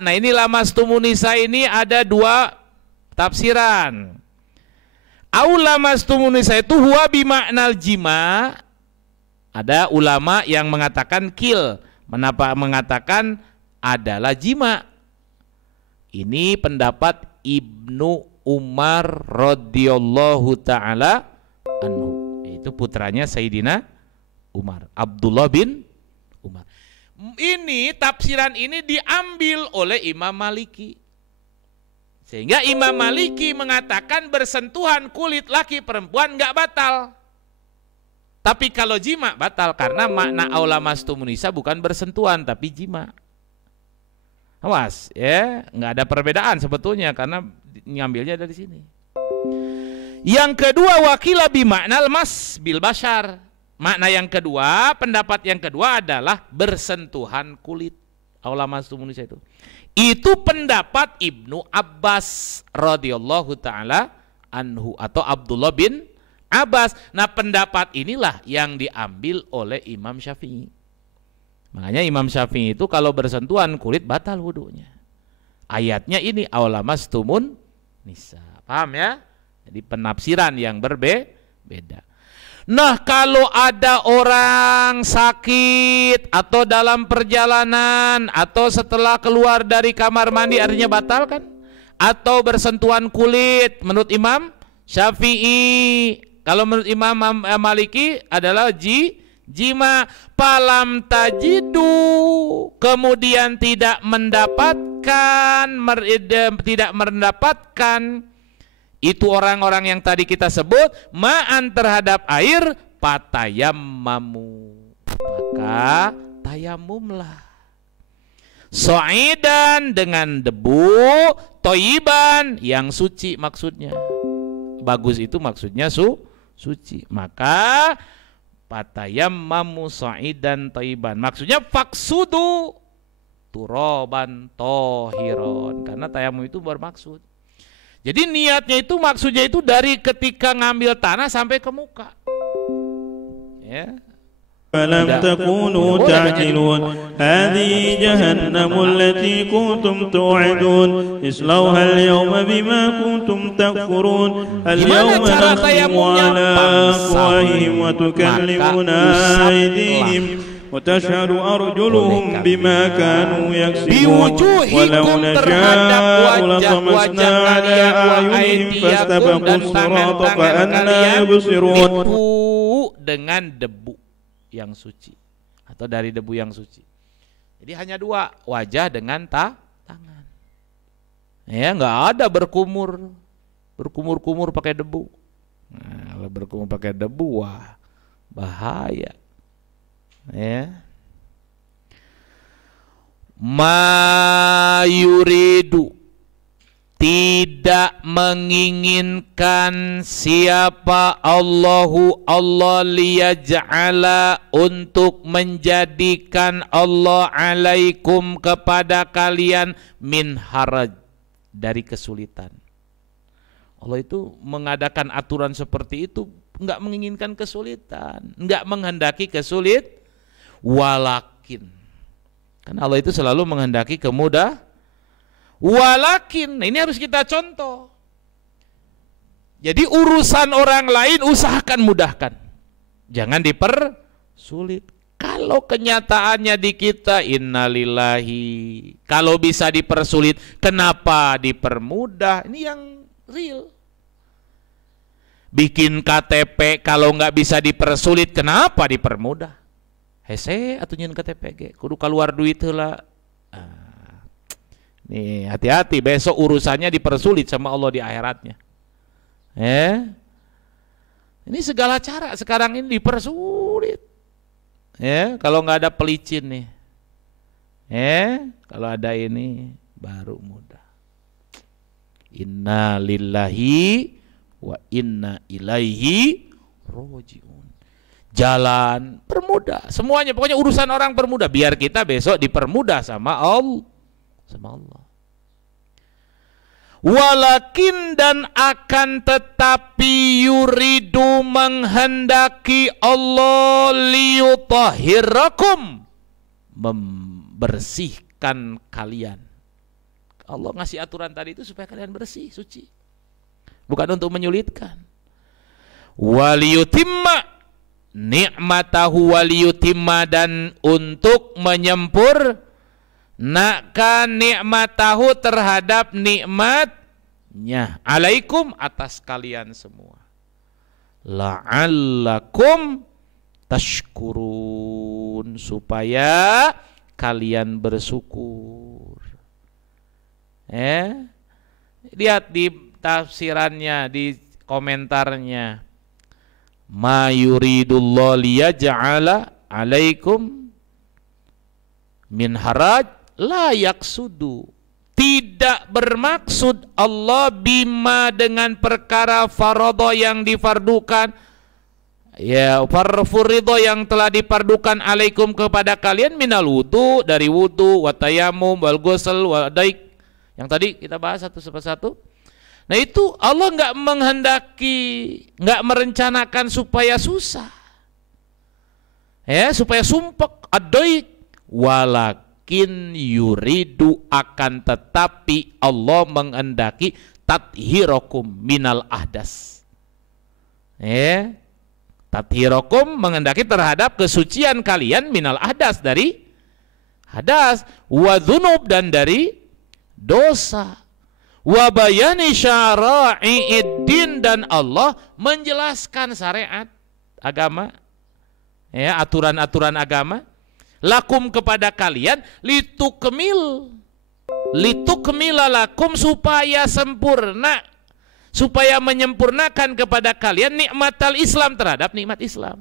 Nah, ini lamastumun nisa ini ada 2 tafsiran. Aw lamastumun nisa itu huwa bimaknal jima. Ada ulama yang mengatakan kil, mengatakan adalah jima. Ini pendapat Ibnu Umar radhiyallahu taala anhu, itu putranya Sayyidina Umar, Abdullah bin Umar. Ini tafsiran ini diambil oleh Imam Maliki, sehingga Imam Maliki mengatakan bersentuhan kulit laki perempuan nggak batal, tapi kalau jima batal, karena makna aula mastumunisa bukan bersentuhan tapi jima. Awas nggak ada perbedaan sebetulnya karena ngambilnya dari sini. Yang kedua, wakila bimaknal mas bil bashar. Makna yang kedua, pendapat yang kedua adalah bersentuhan kulit. Aula mastumunisa itu pendapat Ibnu Abbas radhiyallahu taala anhu, atau Abdullah bin Abbas. Nah, pendapat inilah yang diambil oleh Imam Syafi'i. Makanya Imam Syafi'i itu kalau bersentuhan kulit batal wudunya. Ayatnya ini aula mastumun nisa. Paham ya? Jadi penafsiran yang berbeda. Nah, kalau ada orang sakit atau dalam perjalanan atau setelah keluar dari kamar mandi, artinya batal kan? Atau bersentuhan kulit menurut Imam Syafi'i. Kalau menurut Imam Maliki adalah jima. Palam tajidu, kemudian tidak mendapatkan itu orang-orang yang tadi kita sebut ma'an terhadap air, patayammamu, maka tayamumlah. So'idan, dengan debu, toyiban, yang suci maksudnya. Bagus itu maksudnya suci. Maka patayammamu so'idan toyiban, maksudnya faksudu turoban tohiron, karena tayamum itu bermaksud. Jadi niatnya itu, maksudnya itu dari ketika ngambil tanah sampai ke muka. Ya. فَلَمْ تَكُونُوا تَعْقِلُونَ هَذِهِ جَهَنَّمُ الَّتِي كُنتُمْ تُوعِدُونَ اصْلَوْهَا الْيَوْمَ بِمَا كُنتُمْ تَكْفُرُونَ الْيَوْمَ نَخْتِمُ عَلَى أَفْوَاهِهِمْ وَتُكَلِّمُنَا أَيْدِيهِمْ وتشهد أرجلهم بما كانوا يكسبون ولو نشاء لطمسنا على أعينهم فاستبقوا الصراط فأنى يبصرون. Dengan debu yang suci atau dari debu yang suci. Jadi hanya 2, wajah dengan tangan. Ya, nggak ada berkumur pakai debu. Nah, kalau berkumur pakai debu, wah bahaya. Ya. Ma yuridu, tidak menginginkan siapa Allah liyaj'ala, untuk menjadikan Allah alaikum kepada kalian min haraj, dari kesulitan. Allah itu mengadakan aturan seperti itu enggak menginginkan kesulitan, enggak menghendaki walakin, kan Allah itu selalu menghendaki kemudahan. Walakin, nah ini harus kita contoh. Jadi urusan orang lain usahakan mudahkan. Jangan dipersulit. Kalau kenyataannya di kita, innalillahi. Kalau bisa dipersulit, kenapa dipermudah? Ini yang real. Bikin KTP kalau nggak bisa dipersulit, kenapa dipermudah? Hese atau nyen KTP ge, kudu keluar duit heula. Nih, hati-hati, besok urusannya dipersulit sama Allah di akhiratnya. Ini segala cara sekarang ini dipersulit. Kalau nggak ada pelicin nih. Kalau ada ini baru mudah. Inna lillahi wa inna ilaihi rojiun. Jalan permudah, semuanya pokoknya urusan orang permudah, biar kita besok dipermudah sama Allah. Walakin dan akan tetapi yuridu menghendaki Allah liyutahhirakum, membersihkan kalian. Allah ngasih aturan tadi itu supaya kalian bersih, suci. Bukan untuk menyulitkan. Waliyutimma ni'matahu waliyutimma, dan untuk menyempurnakan ni'matahu terhadap nikmatnya alaikum atas kalian semua. La'allakum tashkurun, supaya kalian bersyukur. Lihat di tafsirannya, di komentarnya. Ma yuridullahu liyaj'ala alaikum min haraj la yaksudu. Tidak bermaksud Allah bima dengan perkara faradha yang difardukan, ya farfurido yang telah difardukan alaikum kepada kalian, minal wudu, dari wudu, wa tayammum, wal ghusl, wa daik, yang tadi kita bahas satu persatu. Nah itu Allah nggak menghendaki, nggak merencanakan supaya susah, supaya sumpek, adoik. Walakin yuridu, akan tetapi Allah menghendaki tathirakum minal ahdas. Tathirakum menghendaki terhadap kesucian kalian minal ahdas, dari hadas, wa dzunub, dan dari dosa. Wa bayani syara'i'iddin, dan Allah menjelaskan syariat agama, aturan-aturan agama, lakum kepada kalian, litukmila lakum, supaya sempurna, supaya menyempurnakan kepada kalian nikmatal Islam, terhadap nikmat Islam.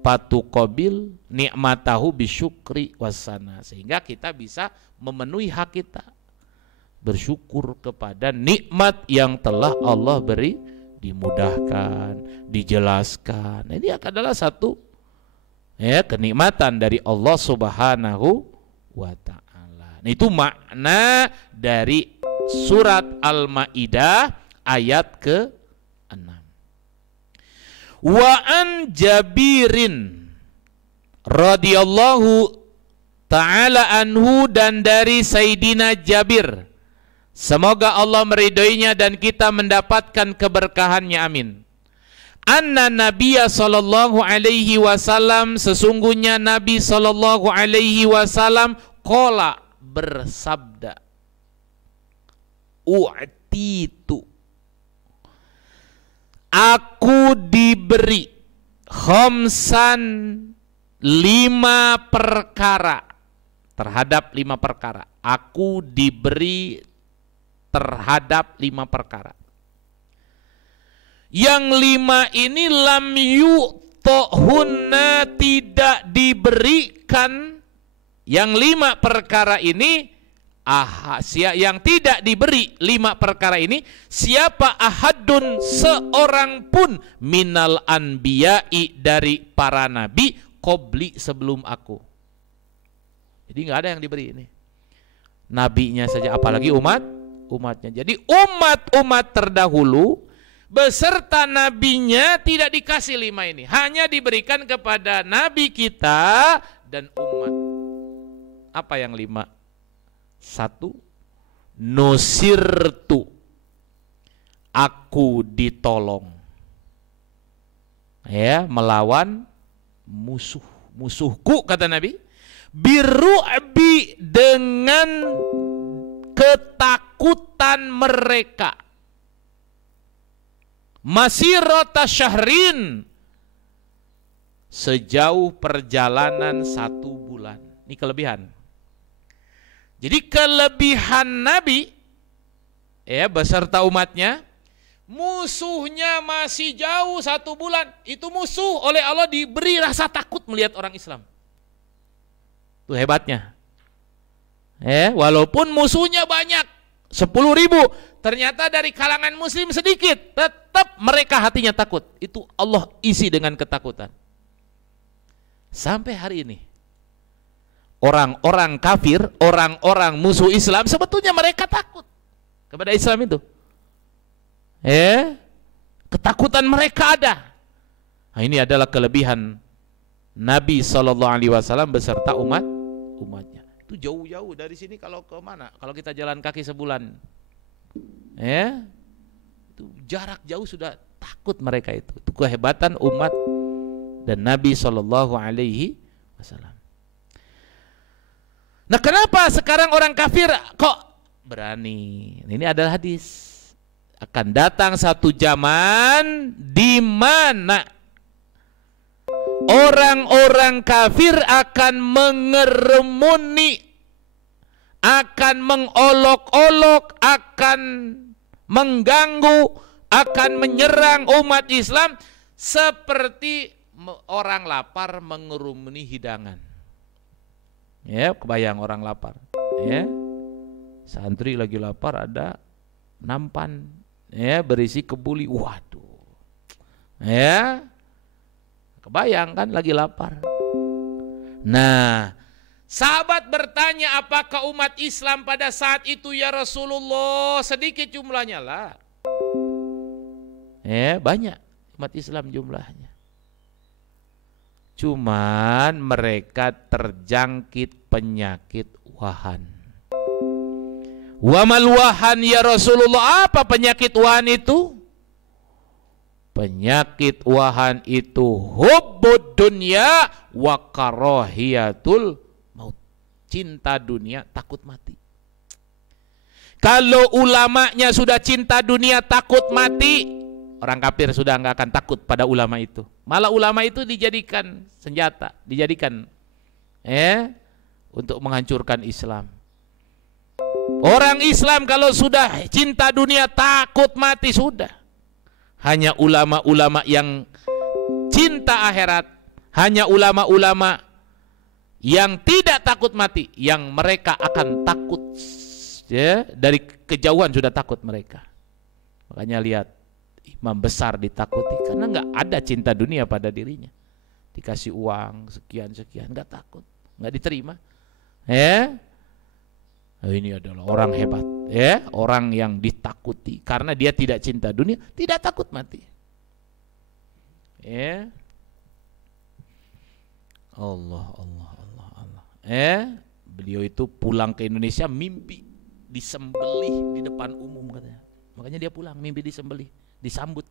Patuqabil nikmatahu bisyukri wasana, sehingga kita bisa memenuhi hak kita, bersyukur kepada nikmat yang telah Allah beri, dimudahkan, dijelaskan. Ini adalah satu kenikmatan dari Allah Subhanahu wa ta'ala. Itu makna dari surat Al-Maidah ayat ke-6. Wa an Jabirin radhiyallahu ta'ala anhu, dan dari Sayyidina Jabir, semoga Allah meridhoinya dan kita mendapatkan keberkahannya, amin. Anna Nabiya sallallahu alaihi wasallam, sesungguhnya Nabi sallallahu alaihi wasallam, qala, bersabda, u'titu, aku diberi, khamsan, 5 perkara, terhadap 5 perkara. Aku diberi terhadap 5 perkara. Yang 5 ini lam yu'tohunna, tidak diberikan. Yang 5 perkara ini, yang tidak diberi 5 perkara ini, siapa ahadun, seorang pun, minal anbiya'i, dari para nabi, qobli, sebelum aku. Jadi nggak ada yang diberi ini, nabinya saja, apalagi umatnya. Jadi umat terdahulu beserta nabinya tidak dikasih 5 ini, hanya diberikan kepada nabi kita dan umat. Apa yang 5? 1, nusirtu, aku ditolong, ya, melawan musuhku, kata Nabi, biru'bi, dengan ketakutan mereka, masirata syahrin, sejauh perjalanan 1 bulan. Ini kelebihan. Jadi kelebihan Nabi, ya, beserta umatnya, musuhnya masih jauh 1 bulan. Itu musuh oleh Allah diberi rasa takut melihat orang Islam. Itu hebatnya. Walaupun musuhnya banyak, 10.000, ternyata dari kalangan muslim sedikit, tetap mereka hatinya takut. Itu Allah isi dengan ketakutan. Sampai hari ini orang-orang kafir, orang-orang musuh Islam, sebetulnya mereka takut kepada Islam itu. Ketakutan mereka ada. Nah, ini adalah kelebihan Nabi SAW beserta umatnya. Itu jauh-jauh dari sini, kalau ke mana? Kalau kita jalan kaki sebulan, itu jarak jauh sudah takut mereka itu. Itu kehebatan umat dan Nabi SAW. Nah, kenapa sekarang orang kafir kok berani? Ini adalah hadis. Akan datang satu zaman di mana orang-orang kafir akan mengerumuni, akan mengolok-olok, akan mengganggu, akan menyerang umat Islam seperti orang lapar mengerumuni hidangan. Ya, kebayang orang lapar. Ya, santri lagi lapar, ada nampan, ya, berisi kebuli. Waduh, ya, kebayang kan lagi lapar. Nah, sahabat bertanya, apakah umat Islam pada saat itu ya Rasulullah? Sedikit jumlahnya lah. Ya, banyak umat Islam jumlahnya. Cuman mereka terjangkit penyakit wahan. Wamal wahan ya Rasulullah? Apa penyakit wahan itu? Penyakit wahan itu hubbud dunya wa karahiyatul maut. Cinta dunia, takut mati. Kalau ulamanya sudah cinta dunia, takut mati, orang kafir sudah nggak akan takut pada ulama itu. Malah ulama itu dijadikan senjata, dijadikan untuk menghancurkan Islam. Orang Islam kalau sudah cinta dunia, takut mati, sudah. Hanya ulama-ulama yang cinta akhirat, hanya ulama-ulama yang tidak takut mati, yang mereka akan takut, ya, dari kejauhan sudah takut mereka. Makanya lihat, imam besar ditakuti karena nggak ada cinta dunia pada dirinya. Dikasih uang sekian-sekian, nggak takut, nggak diterima. Ini adalah orang hebat, ya, orang yang ditakuti karena dia tidak cinta dunia, tidak takut mati. Ya, Allah. Beliau itu pulang ke Indonesia mimpi disembelih di depan umum katanya. Makanya dia pulang mimpi disembelih, disambut.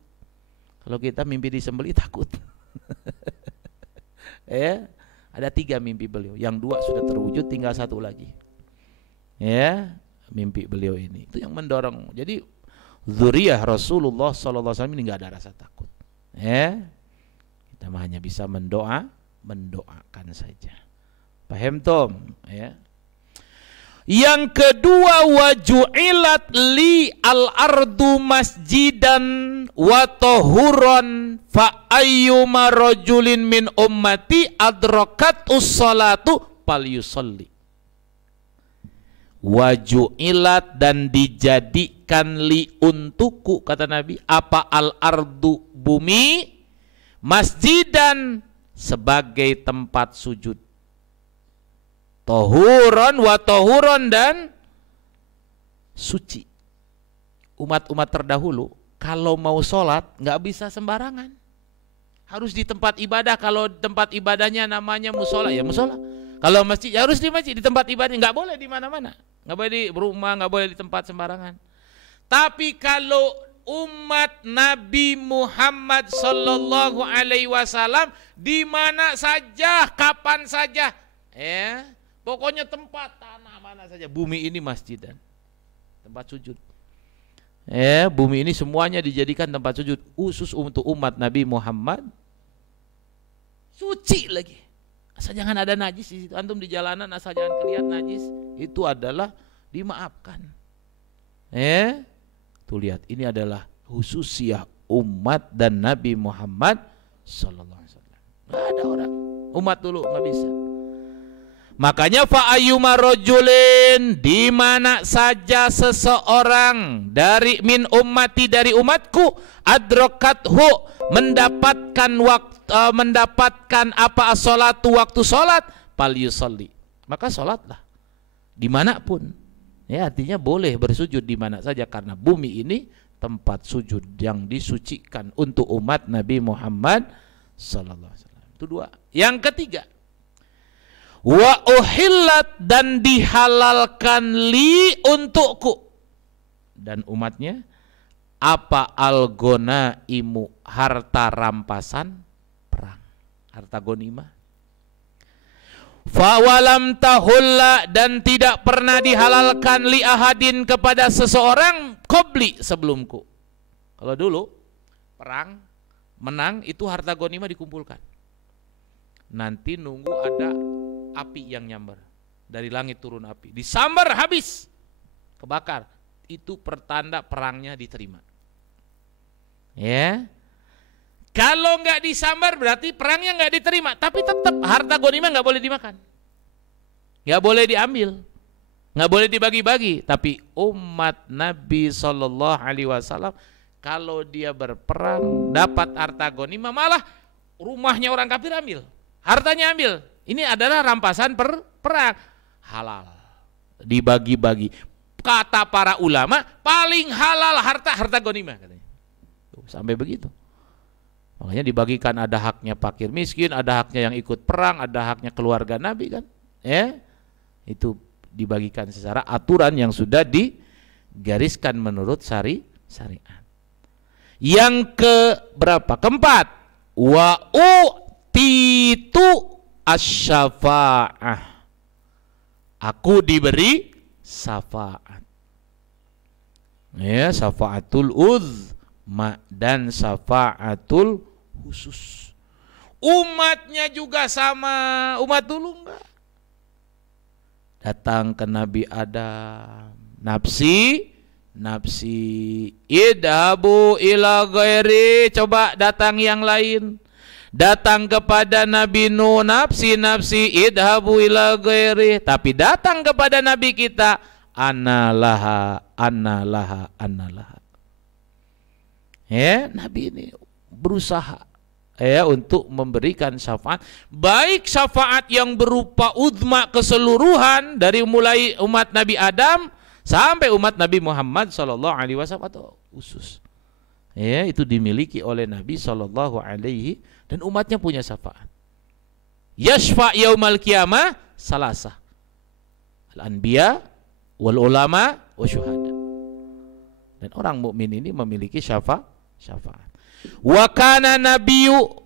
Kalau kita mimpi disembelih takut. Ada 3 mimpi beliau, yang 2 sudah terwujud, tinggal 1 lagi. Ya, mimpi beliau ini itu yang mendorong. Jadi zuriyah Rasulullah SAW ini nggak ada rasa takut. Kita hanya bisa mendoakan saja. Paham Tom? Ya. Yang kedua, waju'ilat li al-ardu masjidan wa tahuran fa ayyuma rajulin min ummati adrakatus salatu falyusalli. Waju'ilat, dan dijadikan li untukku, kata Nabi, apa al-ardu, bumi, masjidan, sebagai tempat sujud, tahuran wa tahuran, dan suci. Umat-umat terdahulu kalau mau sholat nggak bisa sembarangan, harus di tempat ibadah. Kalau tempat ibadahnya namanya musola, ya musola. Kalau masjid ya harus di masjid, di tempat ibadah, nggak boleh di mana-mana, nggak boleh di rumah, nggak boleh di tempat sembarangan. Tapi kalau umat Nabi Muhammad sallallahu alaihi wasallam di mana saja, kapan saja. Pokoknya tempat tanah mana saja, bumi ini masjidan, tempat sujud. Bumi ini semuanya dijadikan tempat sujud khusus untuk umat Nabi Muhammad. Suci lagi. Asal jangan ada najis di situ. Antum di jalanan asal jangan kelihatan najis, itu adalah dimaafkan. Tuh lihat, ini adalah khususiyah umat dan Nabi Muhammad sallallahu alaihi wasallam. Enggak ada orang umat dulu enggak bisa. Makanya fa ayyuma rajulin, di mana saja seseorang dari min ummati, dari umatku, adrakathu, mendapatkan apa as-salatu, waktu salat, fal yusalli, maka salatlah dimanapun. Artinya boleh bersujud di mana saja karena bumi ini tempat sujud yang disucikan untuk umat Nabi Muhammad sallallahu alaihi wasallam. Itu dua. Yang ketiga, wa uhillat, dan dihalalkan li, untukku dan umatnya, apa al-ghanaimu, harta rampasan perang, harta ghanimah. Fa walam tahulla, dan tidak pernah dihalalkan li ahadin, kepada seseorang, qabli, sebelumku. Kalau dulu perang menang itu harta ghanimah dikumpulkan. Nanti nunggu ada api yang nyambar, dari langit turun api, disambar habis, kebakar, itu pertanda perangnya diterima. Kalau nggak disambar berarti perangnya nggak diterima, tapi tetap harta ghanimah nggak boleh dimakan, nggak boleh diambil, nggak boleh dibagi-bagi. Tapi umat Nabi sallallahu alaihi wasallam kalau dia berperang dapat harta ghanimah, malah rumahnya orang kafir ambil, hartanya ambil. Ini adalah rampasan perang, halal, dibagi-bagi. Kata para ulama, paling halal harta ghanimah katanya. Sampai begitu. Makanya dibagikan, ada haknya fakir miskin, ada haknya yang ikut perang, ada haknya keluarga Nabi kan. Itu dibagikan secara aturan yang sudah digariskan menurut syariat. Yang ke berapa? Keempat, wa utitu asy-syafa'ah, aku diberi syafaat. Syafaatul uzma dan syafaatul khusus. Umatnya juga sama umat dulu enggak. Datang ke Nabi Adam, nafsi idhabu ila ghairi, coba datang yang lain. Datang kepada Nabi Nuh, nafsi idhabu ila ghairi. Tapi datang kepada Nabi kita, annalaha. Nabi ini berusaha untuk memberikan syafaat, baik syafaat yang berupa uzma keseluruhan dari mulai umat Nabi Adam sampai umat Nabi Muhammad sallallahu alaihi wasallam, atau khusus. Itu dimiliki oleh Nabi sallallahu alaihi, dan umatnya punya syafaat. Yashfa yaumal qiyamah salasah, al-anbiya wal ulama wa syuhada. Dan orang mukmin ini memiliki syafaat. Wa kana nabiyyu,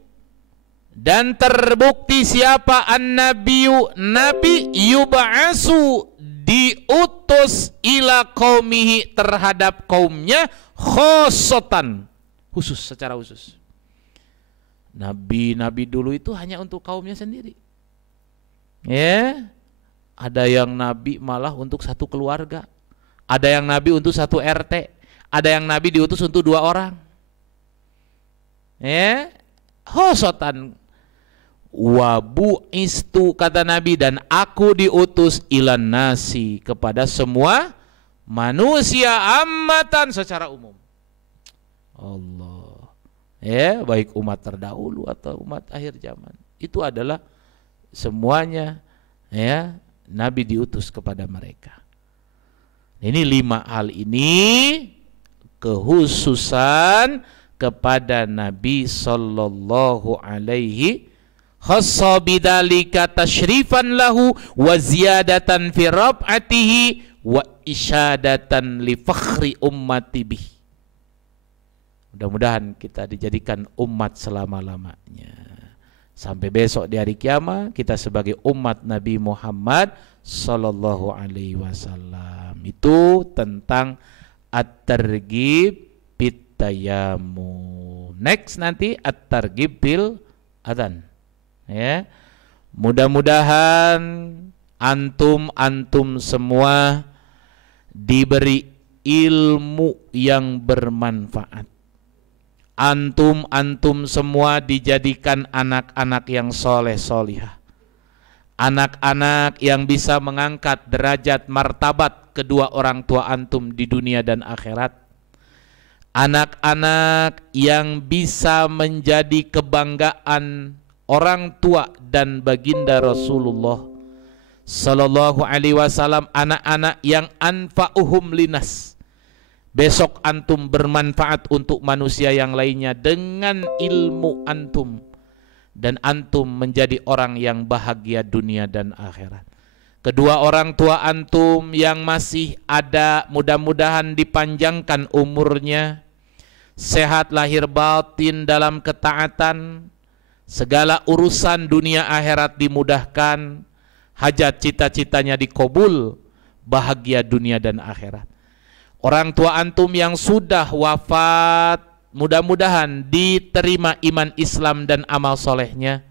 dan terbukti siapa an-nabiyyu, nabi, yub'asu, diutus ila qaumihi, terhadap kaumnya, khosotan, khusus, secara khusus. Nabi dulu itu hanya untuk kaumnya sendiri. Ada yang nabi malah untuk satu keluarga, ada yang nabi untuk satu RT, ada yang nabi diutus untuk 2 orang. Khosotan. Wa bu'istu, kata Nabi, dan aku diutus ilan nasi, kepada semua manusia, ammatan, secara umum. Allah. Baik umat terdahulu atau umat akhir zaman, itu adalah semuanya Nabi diutus kepada mereka. Ini 5 hal ini khususan kepada Nabi sallallahu alaihi, khassa bidzalika tasyrifan lahu wa ziyadatan fi rab'atihi wa isyadatan li fakhri ummati bih. Mudah-mudahan kita dijadikan umat selama-lamanya. Sampai besok di hari kiamat kita sebagai umat Nabi Muhammad sallallahu alaihi wasallam. Itu tentang at-targhib bit tayammum. Next nanti at-targhib bil adzan. Ya. Mudah-mudahan antum semua diberi ilmu yang bermanfaat. Antum semua dijadikan anak-anak yang soleh solihah, anak-anak yang bisa mengangkat derajat martabat kedua orang tua antum di dunia dan akhirat, anak-anak yang bisa menjadi kebanggaan orang tua dan baginda Rasulullah sallallahu alaihi wasallam, anak-anak yang anfa'uhum linas. Besok antum bermanfaat untuk manusia yang lainnya dengan ilmu antum, dan antum menjadi orang yang bahagia dunia dan akhirat. Kedua orang tua antum yang masih ada, mudah-mudahan dipanjangkan umurnya, sehat lahir batin dalam ketaatan, segala urusan dunia akhirat dimudahkan, hajat cita-citanya dikabul, bahagia dunia dan akhirat. Orang tua antum yang sudah wafat, mudah-mudahan diterima iman Islam dan amal solehnya,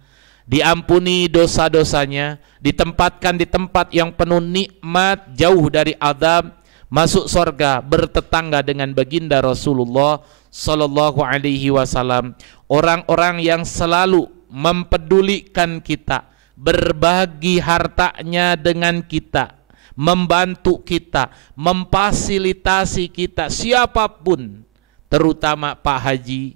diampuni dosa-dosanya, ditempatkan di tempat yang penuh nikmat, jauh dari azab, masuk surga, bertetangga dengan baginda Rasulullah sallallahu alaihi wasallam. Orang-orang yang selalu mempedulikan kita, berbagi hartanya dengan kita, membantu kita, memfasilitasi kita, siapapun, terutama Pak Haji,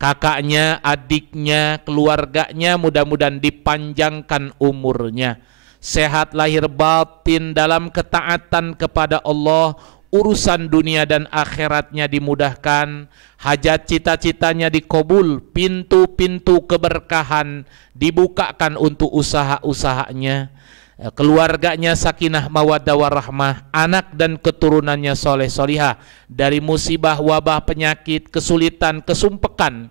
kakaknya, adiknya, keluarganya, mudah-mudahan dipanjangkan umurnya, sehat lahir batin dalam ketaatan kepada Allah, urusan dunia dan akhiratnya dimudahkan, hajat cita-citanya dikabul, pintu-pintu keberkahan dibukakan untuk usaha-usahanya, keluarganya sakinah mawaddah warahmah, anak dan keturunannya soleh solihah, dari musibah, wabah, penyakit, kesulitan, kesumpekan,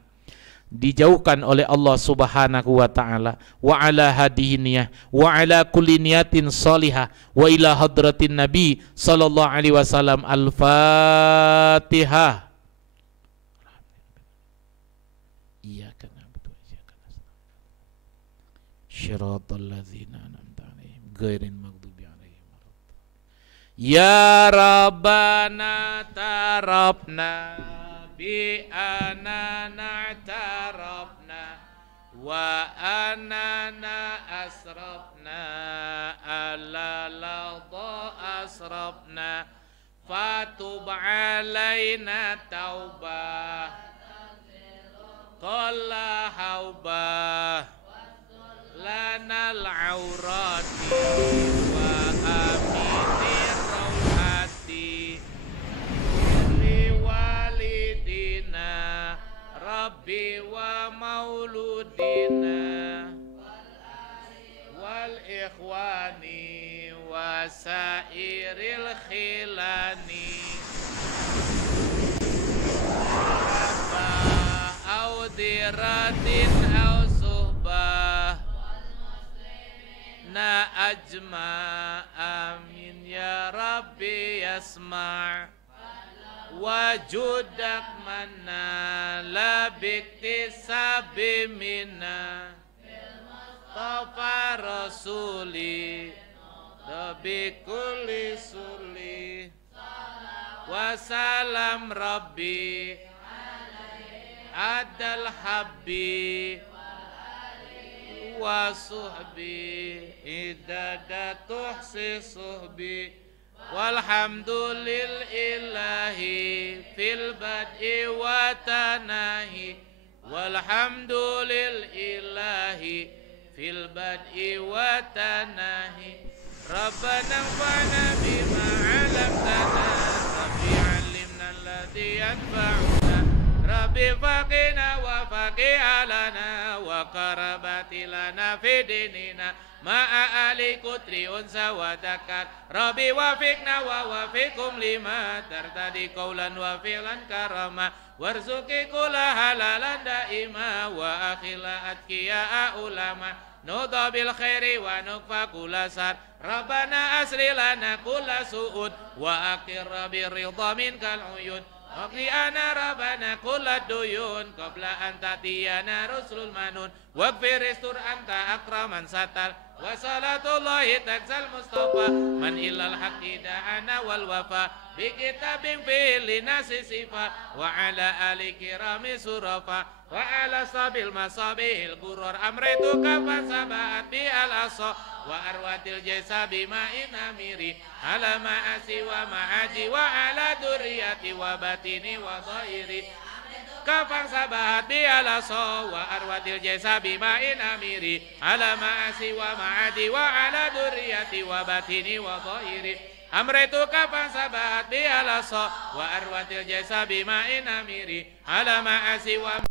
dijauhkan oleh Allah subhanahu wa ta'ala. Wa ala hadihi niyah wa ala kulli niyatin salihah wa ila hadratin nabi sallallahu alaihi wasallam. Al-Fatihah. Iyyaka na'budu wa iyyaka nasta'in. Shiratal ladzina an'amta 'alaihim ghairil maghdubi 'alaihim waladdallin. Ya Rabbana tarabna bi anana tarabna wa anana asrabna ala ladha asrabna fatub alaina taubah qalla haubah lanal aurati wa aminir rawhati liwalidina rabbi wa mauludina wal ikhwani wa sairil khilani audiratin au suhbah na ajma amin ya rabbi yasma' wajudak mana labikti sabi minna Mustafa rasuli tabi kulli suli wasalam rabbi adal habbi wa suhbi idada tuhsi suhbi walhamdulillahi fil bad'i wa tanahi walhamdulillahi fil bad'i wa tanahi rabbana anfa'na bima 'allamtana rabbi 'allimna alladhi yanfa'una rabbi faqina wa faqi alana wa qarabati lana fi dinina ma'a ali kutri unsa wa dakar Rabbi wafiqna wa wafiqum lima tartadi qawlan wa fi'lan karama warzuki kula halalan daima wa akhila atkiya ulama nudha bil khairi wa nukfa kula sar Rabbana asri lana kula su'ud wa akhir bi ridha minkal uyun Waqli'ana Rabbana kulla duyun qabla an tatiyana rusulul manun waghfir istur anta akraman satal wa salatullahi taksal mustafa man illal haqqi da'ana wal wafa bi kitabin fil linasi sifa wa ala ali kirami surafa wa ala sabil masabihil gurur amritu kafan sabaat bi al asa wa arwatil jaisa bima inamiri ala ma'asi wa ma'aji wa ala duriyati wa batini wa zahiri kafan sabahat bi ala so wa arwatil jaisa bima inamiri ala ma'asi wa ma'aji wa ala duriyati wa batini wa zahiri amritu kafan sabahat bi ala so wa arwatil jaisa bima inamiri ala ma'asi wa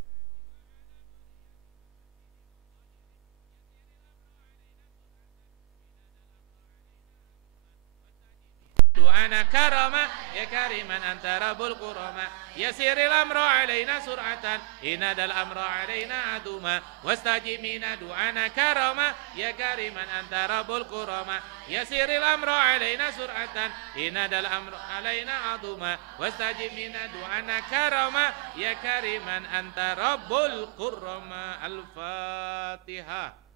du'ana karama ya kariman anta rabbul kurama yasiril amra alaina sur'atan inadal amra alaina aduma wastajibina du'ana karama ya kariman anta rabbul kurama yasiril amra alaina sur'atan inadal amra alaina aduma wastajibina du'ana karama ya kariman anta rabbul kurama. Al-Fatihah.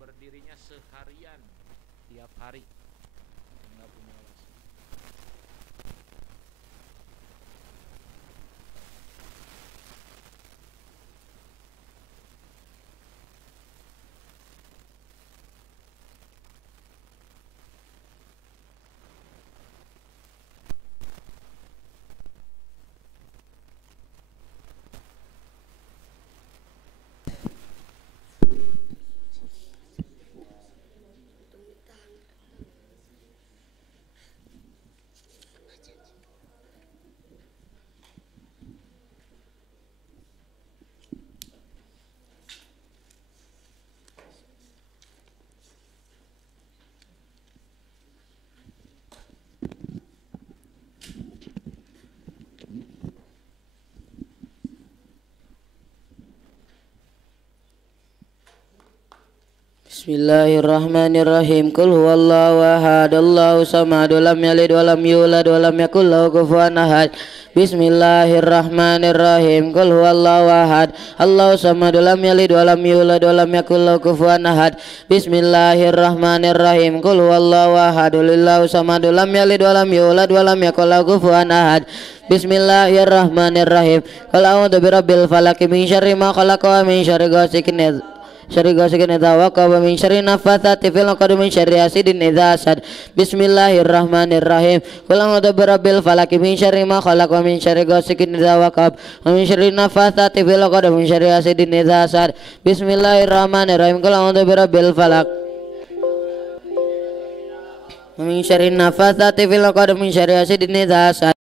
Berdirinya seharian tiap hari nggak punya alasan. Bismillahirrahmanirrahim. Qul huwallahu ahad, Allahu samad, lam yalid walam yulad walam yakul lahu kufuwan ahad. Bismillahirrahmanirrahim. Qul huwallahu ahad, Allahu samad, lam yalid walam yulad walam yakul lahu kufuwan ahad. Bismillahirrahmanirrahim. Qul huwallahu ahad, Allahu samad, lam yalid walam yulad walam yakul lahu kufuwan ahad. Bismillahirrahmanirrahim. Qul a'udzu birabbil falaq min syarri ma khalaq wa min syarri ghasiqin idza waqab wa min syarri naffatsati fil 'uqad min syarri hasidin idza hasad. Bismillahirrahmanirrahim. Qul a'udzu birabbil falaq min syarri ma khalaq wa min syarri ghasiqin idza waqab wa min syarri naffatsati fil 'uqad min syarri hasidin idza hasad. Bismillahirrahmanirrahim. Qul a'udzu birabbil falaq min syarri naffatsati fil 'uqad min syarri hasidin idza hasad.